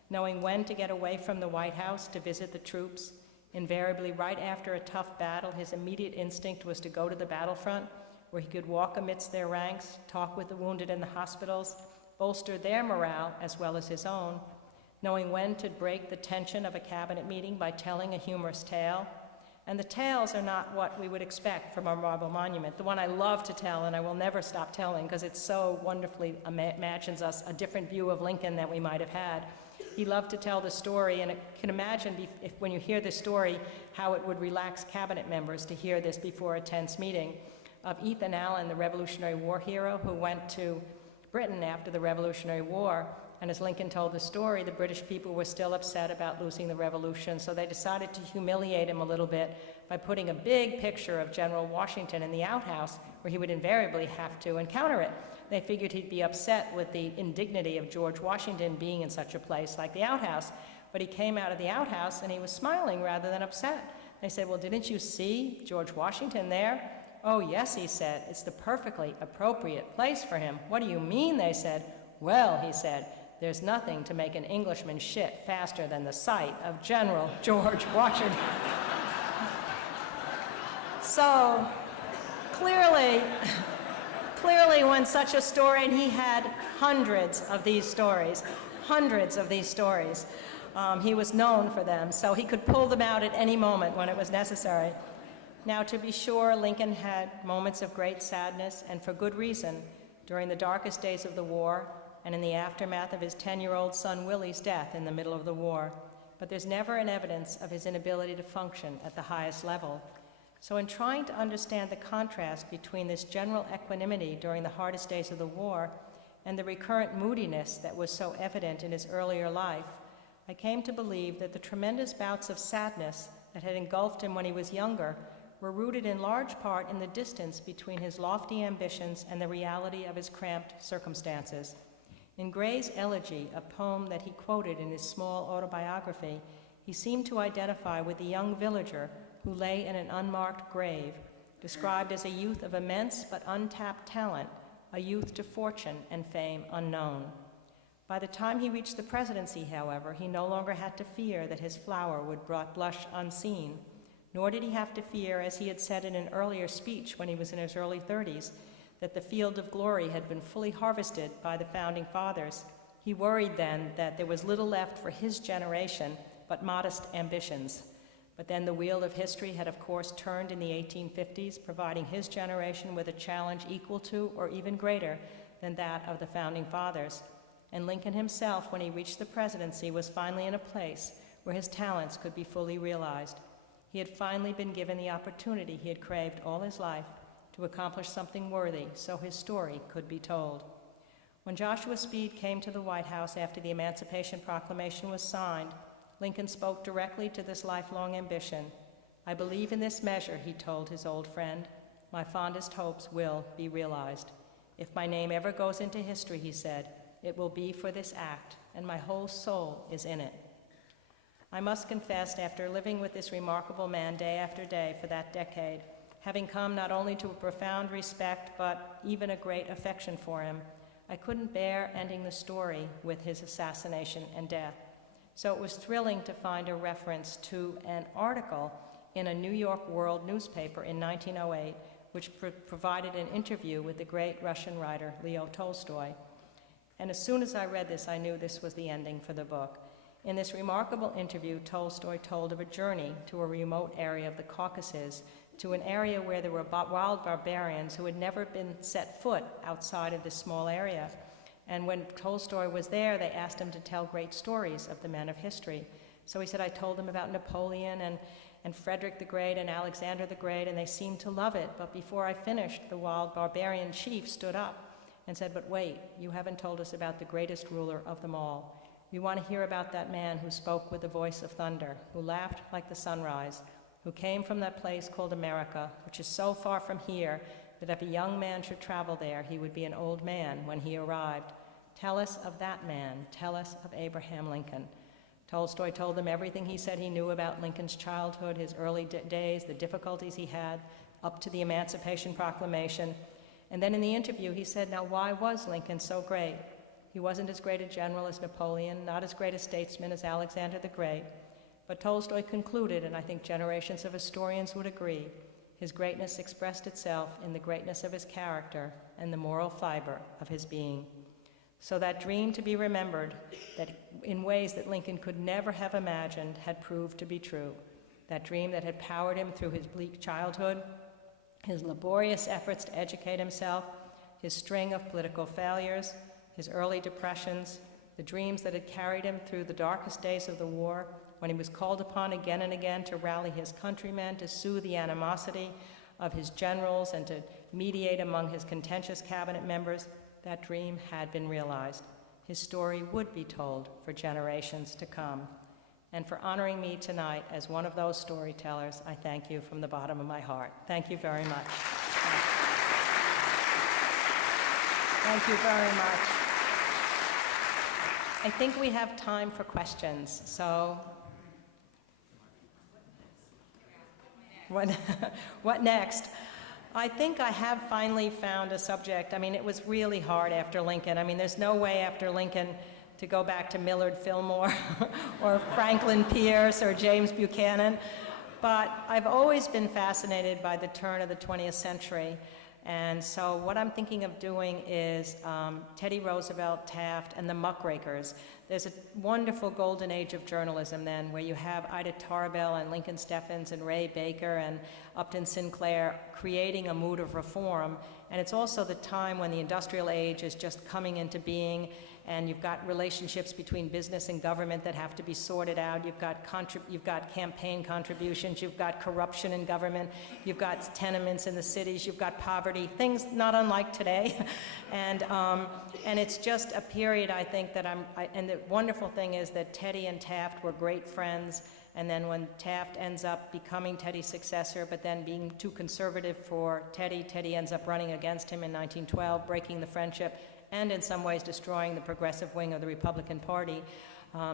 knowing when to get away from the White House to visit the troops. Invariably, right after a tough battle, his immediate instinct was to go to the battlefront, where he could walk amidst their ranks, talk with the wounded in the hospitals, bolster their morale as well as his own, knowing when to break the tension of a cabinet meeting by telling a humorous tale. And the tales are not what we would expect from a marble monument. The one I love to tell, and I will never stop telling, because it so wonderfully imagines us a different view of Lincoln than we might have had. He loved to tell the story, and I can imagine when you hear the story, how it would relax cabinet members to hear this before a tense meeting, of Ethan Allen, the Revolutionary War hero who went to Britain after the Revolutionary War. And as Lincoln told the story, the British people were still upset about losing the revolution, so they decided to humiliate him a little bit by putting a big picture of General Washington in the outhouse, where he would invariably have to encounter it. They figured he'd be upset with the indignity of George Washington being in such a place like the outhouse, but he came out of the outhouse and he was smiling rather than upset. They said, "Well, didn't you see George Washington there?" "Oh, yes," he said, "it's the perfectly appropriate place for him." "What do you mean?" they said. "Well," he said, "there's nothing to make an Englishman shit faster than the sight of General George Washington." So, clearly when such a story, and he had hundreds of these stories, he was known for them, so he could pull them out at any moment when it was necessary. Now, to be sure, Lincoln had moments of great sadness, and for good reason, during the darkest days of the war, and in the aftermath of his 10-year-old son Willie's death in the middle of the war. But there's never an evidence of his inability to function at the highest level. So in trying to understand the contrast between this general equanimity during the hardest days of the war and the recurrent moodiness that was so evident in his earlier life, I came to believe that the tremendous bouts of sadness that had engulfed him when he was younger were rooted in large part in the distance between his lofty ambitions and the reality of his cramped circumstances. In Gray's Elegy, a poem that he quoted in his small autobiography, he seemed to identify with the young villager who lay in an unmarked grave, described as a youth of immense but untapped talent, a youth to fortune and fame unknown. By the time he reached the presidency, however, he no longer had to fear that his flower would blush unseen, nor did he have to fear, as he had said in an earlier speech when he was in his early 30s, that the field of glory had been fully harvested by the Founding Fathers. He worried then that there was little left for his generation but modest ambitions. But then the wheel of history had, of course, turned in the 1850s, providing his generation with a challenge equal to or even greater than that of the Founding Fathers. And Lincoln himself, when he reached the presidency, was finally in a place where his talents could be fully realized. He had finally been given the opportunity he had craved all his life to accomplish something worthy so his story could be told. When Joshua Speed came to the White House after the Emancipation Proclamation was signed, Lincoln spoke directly to this lifelong ambition. "I believe in this measure," he told his old friend. "My fondest hopes will be realized. If my name ever goes into history," he said, "it will be for this act, and my whole soul is in it." I must confess, after living with this remarkable man day after day for that decade, having come not only to a profound respect, but even a great affection for him, I couldn't bear ending the story with his assassination and death. So it was thrilling to find a reference to an article in a New York World newspaper in 1908, which provided an interview with the great Russian writer Leo Tolstoy. And as soon as I read this, I knew this was the ending for the book. In this remarkable interview, Tolstoy told of a journey to a remote area of the Caucasus, to an area where there were wild barbarians who had never been set foot outside of this small area. And when Tolstoy was there, they asked him to tell great stories of the men of history. So he said, "I told them about Napoleon and Frederick the Great and Alexander the Great, and they seemed to love it. But before I finished, the wild barbarian chief stood up and said, 'But wait, you haven't told us about the greatest ruler of them all. We want to hear about that man who spoke with the voice of thunder, who laughed like the sunrise, who came from that place called America, which is so far from here that if a young man should travel there, he would be an old man when he arrived. Tell us of that man. Tell us of Abraham Lincoln.'" Tolstoy told them everything he said he knew about Lincoln's childhood, his early days, the difficulties he had up to the Emancipation Proclamation. And then in the interview, he said, "Now, why was Lincoln so great? He wasn't as great a general as Napoleon, not as great a statesman as Alexander the Great." But Tolstoy concluded, and I think generations of historians would agree, his greatness expressed itself in the greatness of his character and the moral fiber of his being. So that dream to be remembered, that in ways that Lincoln could never have imagined, had proved to be true. That dream that had powered him through his bleak childhood, his laborious efforts to educate himself, his string of political failures, his early depressions, the dreams that had carried him through the darkest days of the war, when he was called upon again and again to rally his countrymen, to soothe the animosity of his generals, and to mediate among his contentious cabinet members. That dream had been realized. His story would be told for generations to come. And for honoring me tonight as one of those storytellers, I thank you from the bottom of my heart. Thank you very much. Thank you very much. I think we have time for questions, so what next? I think I have finally found a subject. I mean, it was really hard after Lincoln. I mean, there's no way after Lincoln to go back to Millard Fillmore or Franklin Pierce or James Buchanan. But I've always been fascinated by the turn of the 20th century. And so what I'm thinking of doing is Teddy Roosevelt, Taft, and the muckrakers. There's a wonderful golden age of journalism then, where you have Ida Tarbell and Lincoln Steffens and Ray Baker and Upton Sinclair creating a mood of reform. And it's also the time when the industrial age is just coming into being, and you've got relationships between business and government that have to be sorted out. You've got campaign contributions, you've got corruption in government, you've got tenements in the cities, you've got poverty, things not unlike today. And it's just a period, I think, that and the wonderful thing is that Teddy and Taft were great friends. And then when Taft ends up becoming Teddy's successor, but then being too conservative for Teddy, Teddy ends up running against him in 1912, breaking the friendship, and in some ways destroying the progressive wing of the Republican Party.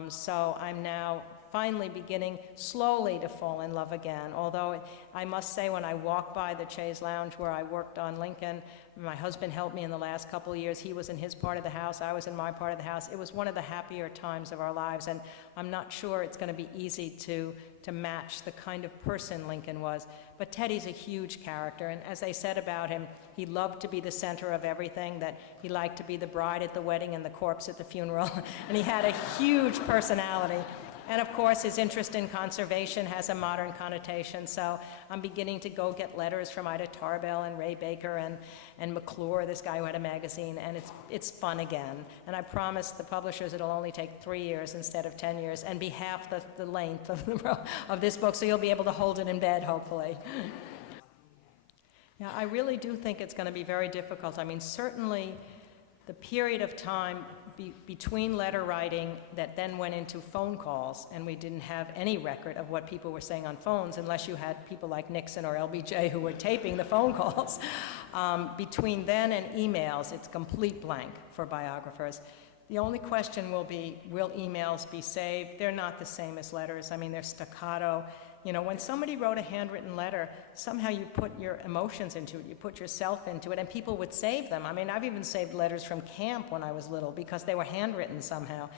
So I'm now finally beginning slowly to fall in love again. Although I must say, when I walk by the Chaise Lounge where I worked on Lincoln, my husband helped me in the last couple of years. He was in his part of the house, I was in my part of the house. It was one of the happier times of our lives, and I'm not sure it's going to be easy to match the kind of person Lincoln was. But Teddy's a huge character, and as they said about him, he loved to be the center of everything, that he liked to be the bride at the wedding and the corpse at the funeral, and he had a huge personality. And of course, his interest in conservation has a modern connotation, so I'm beginning to go get letters from Ida Tarbell and Ray Baker and McClure, this guy who had a magazine, and it's fun again. And I promise the publishers it'll only take 3 years instead of 10 years and be half the length of this book, so you'll be able to hold it in bed, hopefully. Yeah, I really do think it's going to be very difficult. I mean, certainly the period of time between letter writing that then went into phone calls, and we didn't have any record of what people were saying on phones unless you had people like Nixon or LBJ who were taping the phone calls. Between then and emails, it's complete blank for biographers. The only question will be, will emails be saved? They're not the same as letters. I mean, they're staccato. You know, when somebody wrote a handwritten letter, somehow you put your emotions into it, you put yourself into it, and people would save them. I mean, I've even saved letters from camp when I was little because they were handwritten somehow.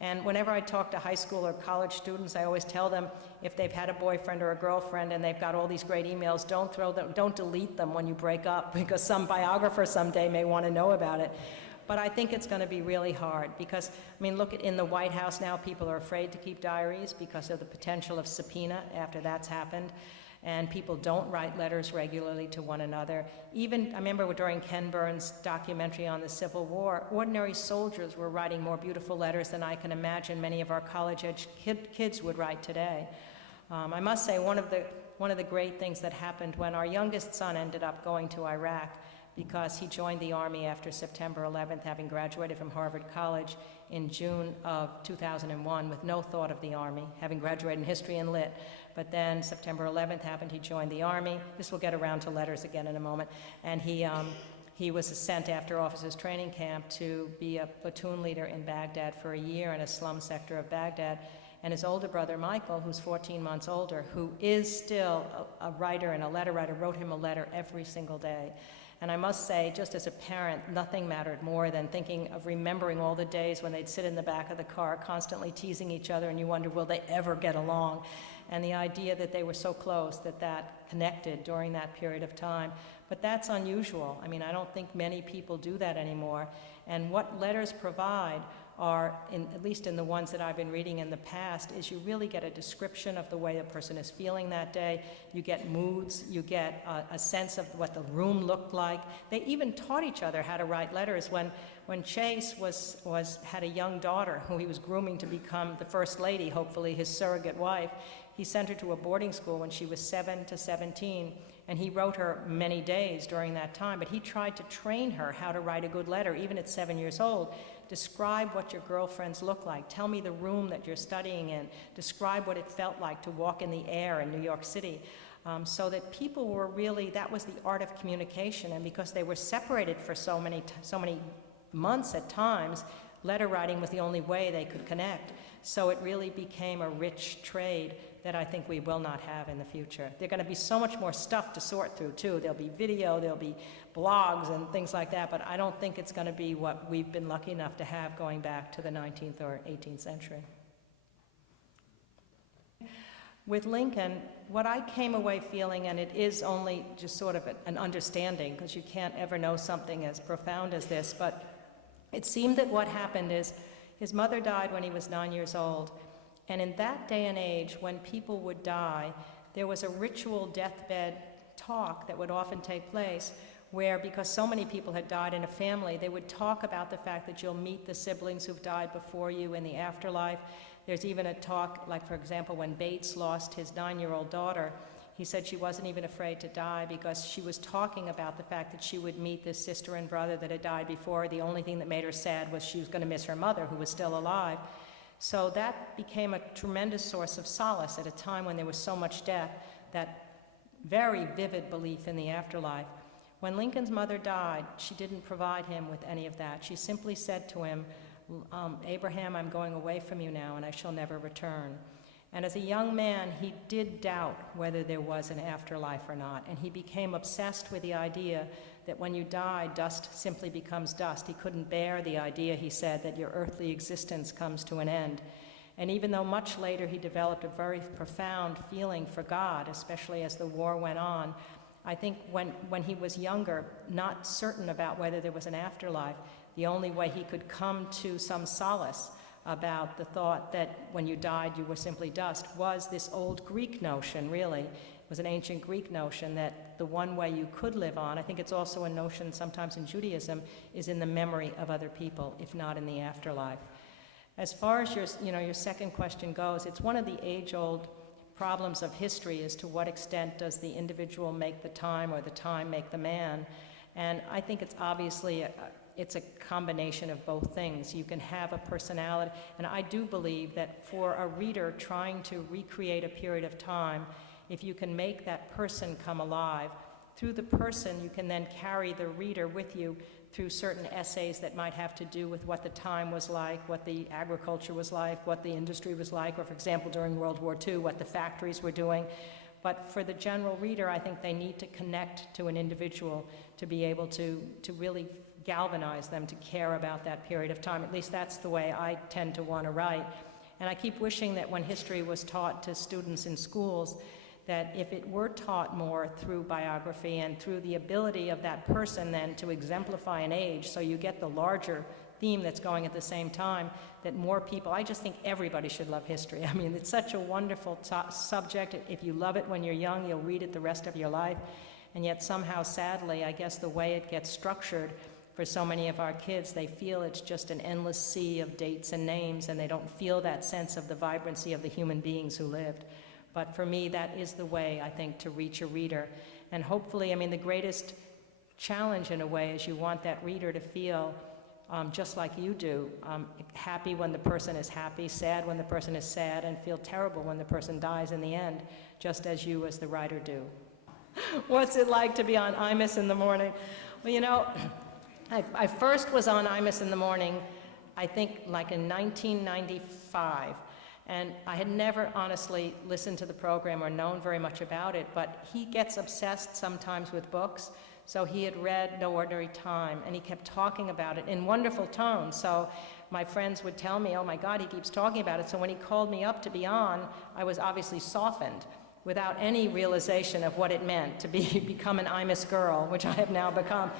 And whenever I talk to high school or college students, I always tell them if they've had a boyfriend or a girlfriend and they've got all these great emails, don't delete them when you break up, because some biographer someday may want to know about it. But I think it's going to be really hard because, I mean, look, in the White House now, people are afraid to keep diaries because of the potential of subpoena after that's happened. And people don't write letters regularly to one another. Even, I remember during Ken Burns' documentary on the Civil War, ordinary soldiers were writing more beautiful letters than I can imagine many of our college-age kids would write today. I must say, one of the great things that happened when our youngest son ended up going to Iraq, because he joined the Army after September 11th, having graduated from Harvard College in June of 2001 with no thought of the Army, having graduated in history and lit. But then September 11th happened, he joined the Army. This will get around to letters again in a moment. And he was sent after officers training camp to be a platoon leader in Baghdad for a year in a slum sector of Baghdad. And his older brother, Michael, who's 14 months older, who is still a writer and a letter writer, wrote him a letter every single day. And I must say, just as a parent, nothing mattered more than thinking of remembering all the days when they'd sit in the back of the car constantly teasing each other, and you wonder, will they ever get along? And the idea that they were so close, that connected during that period of time. But that's unusual. I mean, I don't think many people do that anymore. And what letters provide are, at least in the ones that I've been reading in the past, is you really get a description of the way a person is feeling that day. You get moods, you get a sense of what the room looked like. They even taught each other how to write letters. When Chase had a young daughter who he was grooming to become the first lady, hopefully his surrogate wife, he sent her to a boarding school when she was 7 to 17, and he wrote her many days during that time, but he tried to train her how to write a good letter, even at 7 years old. Describe what your girlfriends look like. Tell me the room that you're studying in. Describe what it felt like to walk in the air in New York City. So that people were really, that was the art of communication, and because they were separated for so many months at times, letter writing was the only way they could connect. So it really became a rich trade that I think we will not have in the future. There's going to be so much more stuff to sort through, too. There'll be video, there'll be blogs and things like that, but I don't think it's going to be what we've been lucky enough to have going back to the 19th or 18th century. With Lincoln, what I came away feeling, and it is only just sort of an understanding, because you can't ever know something as profound as this, but it seemed that what happened is his mother died when he was 9 years old. And in that day and age, when people would die, there was a ritual deathbed talk that would often take place where, because so many people had died in a family, they would talk about the fact that you'll meet the siblings who've died before you in the afterlife. There's even a talk, like, for example, when Bates lost his 9-year-old daughter, he said she wasn't even afraid to die because she was talking about the fact that she would meet this sister and brother that had died before. The only thing that made her sad was she was going to miss her mother, who was still alive. So that became a tremendous source of solace at a time when there was so much death, that very vivid belief in the afterlife. When Lincoln's mother died, she didn't provide him with any of that. She simply said to him, Abraham, I'm going away from you now, and I shall never return. And as a young man, he did doubt whether there was an afterlife or not, and he became obsessed with the idea that when you die, dust simply becomes dust. He couldn't bear the idea, he said, that your earthly existence comes to an end. And even though much later he developed a very profound feeling for God, especially as the war went on, I think when he was younger, not certain about whether there was an afterlife, the only way he could come to some solace about the thought that when you died you were simply dust was this old Greek notion, really. It was an ancient Greek notion that the one way you could live on, I think it's also a notion sometimes in Judaism, is in the memory of other people, if not in the afterlife. As far as your second question goes, it's one of the age-old problems of history as to what extent does the individual make the time or the time make the man. And I think it's obviously it's a combination of both things. You can have a personality, and I do believe that for a reader trying to recreate a period of time, if you can make that person come alive, through the person you can then carry the reader with you through certain essays that might have to do with what the time was like, what the agriculture was like, what the industry was like, or for example during World War II, what the factories were doing. But for the general reader, I think they need to connect to an individual to be able to really galvanize them to care about that period of time. At least that's the way I tend to want to write. And I keep wishing that when history was taught to students in schools, that if it were taught more through biography and through the ability of that person then to exemplify an age, so you get the larger theme that's going at the same time, that more people, I just think everybody should love history. I mean, it's such a wonderful subject. If you love it when you're young, you'll read it the rest of your life. And yet somehow, sadly, I guess the way it gets structured for so many of our kids, they feel it's just an endless sea of dates and names, and they don't feel that sense of the vibrancy of the human beings who lived. But for me, that is the way, I think, to reach a reader. And hopefully, I mean, the greatest challenge in a way is you want that reader to feel just like you do, happy when the person is happy, sad when the person is sad, and feel terrible when the person dies in the end, just as you as the writer do. What's it like to be on Imus in the morning? Well, you know, I first was on Imus in the morning, I think like in 1995. And I had never honestly listened to the program or known very much about it, but he gets obsessed sometimes with books. So he had read No Ordinary Time, and he kept talking about it in wonderful tones. So my friends would tell me, oh my God, he keeps talking about it. So when he called me up to be on, I was obviously softened without any realization of what it meant to become an Imus girl, which I have now become.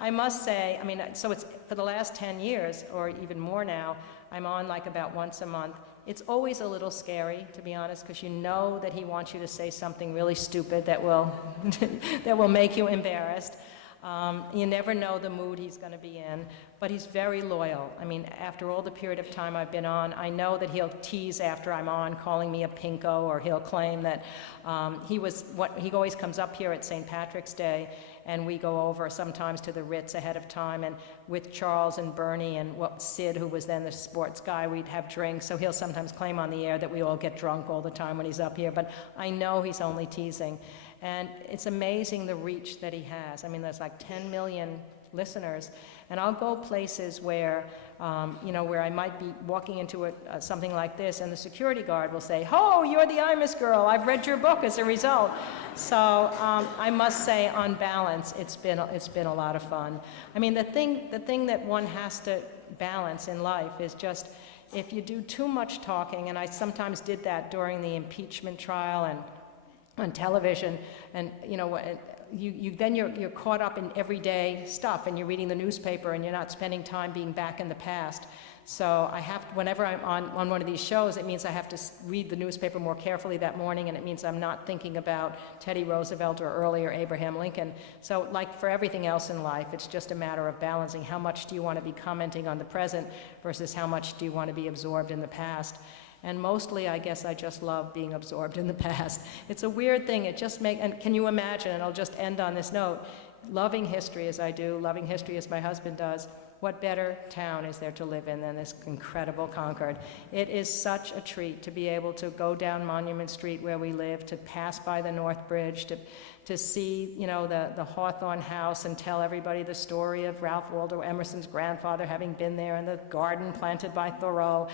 I must say, I mean, so it's for the last 10 years, or even more now, I'm on like about once a month. It's always a little scary, to be honest, because you know that he wants you to say something really stupid that will, that will make you embarrassed. You never know the mood he's going to be in, but he's very loyal. I mean, after all the period of time I've been on, I know that he'll tease after I'm on, calling me a pinko, or he'll claim that he always comes up here at St. Patrick's Day, and we go over sometimes to the Ritz ahead of time, and with Charles and Bernie and Sid, who was then the sports guy, we'd have drinks, so he'll sometimes claim on the air that we all get drunk all the time when he's up here, but I know he's only teasing. And it's amazing the reach that he has. I mean, there's like 10 million listeners, and I'll go places where, where I might be walking into something like this, and the security guard will say, "Oh, you're the Imus girl. I've read your book as a result." So I must say, on balance, it's been a lot of fun. I mean, the thing that one has to balance in life is just, if you do too much talking, and I sometimes did that during the impeachment trial and on television, and you're caught up in everyday stuff, and you're reading the newspaper, and you're not spending time being back in the past. So I have to, whenever I'm on one of these shows, it means I have to read the newspaper more carefully that morning, and it means I'm not thinking about Teddy Roosevelt or earlier Abraham Lincoln. So like for everything else in life, it's just a matter of balancing how much do you want to be commenting on the present versus how much do you want to be absorbed in the past. And mostly, I guess I just love being absorbed in the past. It's a weird thing. It just and can you imagine, and I'll just end on this note, loving history as I do, loving history as my husband does, what better town is there to live in than this incredible Concord? It is such a treat to be able to go down Monument Street where we live, to pass by the North Bridge, to see, the Hawthorne House and tell everybody the story of Ralph Waldo Emerson's grandfather having been there, and the garden planted by Thoreau.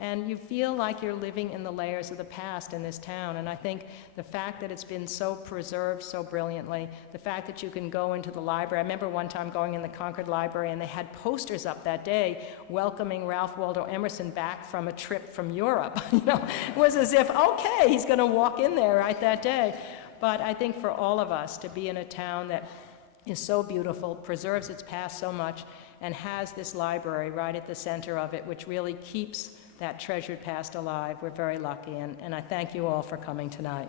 And you feel like you're living in the layers of the past in this town. And I think the fact that it's been so preserved so brilliantly, the fact that you can go into the library. I remember one time going in the Concord Library, and they had posters up that day welcoming Ralph Waldo Emerson back from a trip from Europe. It was as if, okay, he's going to walk in there right that day. But I think for all of us to be in a town that is so beautiful, preserves its past so much, and has this library right at the center of it, which really keeps that treasured past alive. We're very lucky, and I thank you all for coming tonight.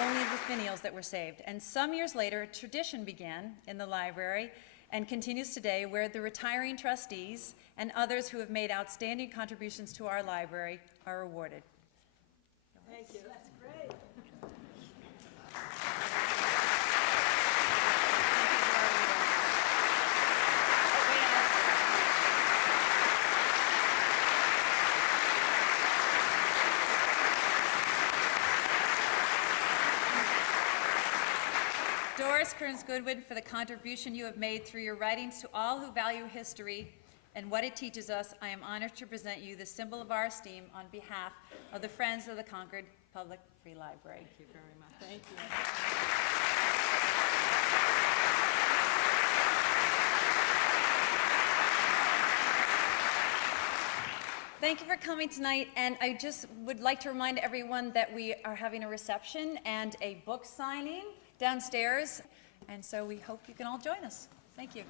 Only the finials that were saved. And some years later, a tradition began in the library and continues today, where the retiring trustees and others who have made outstanding contributions to our library are awarded. Thank you. That's great. Doris Kearns Goodwin, for the contribution you have made through your writings to all who value history and what it teaches us, I am honored to present you the symbol of our esteem on behalf of the Friends of the Concord Public Free Library. Thank you very much. Thank you. Thank you for coming tonight, and I just would like to remind everyone that we are having a reception and a book signing downstairs, and so we hope you can all join us. Thank you.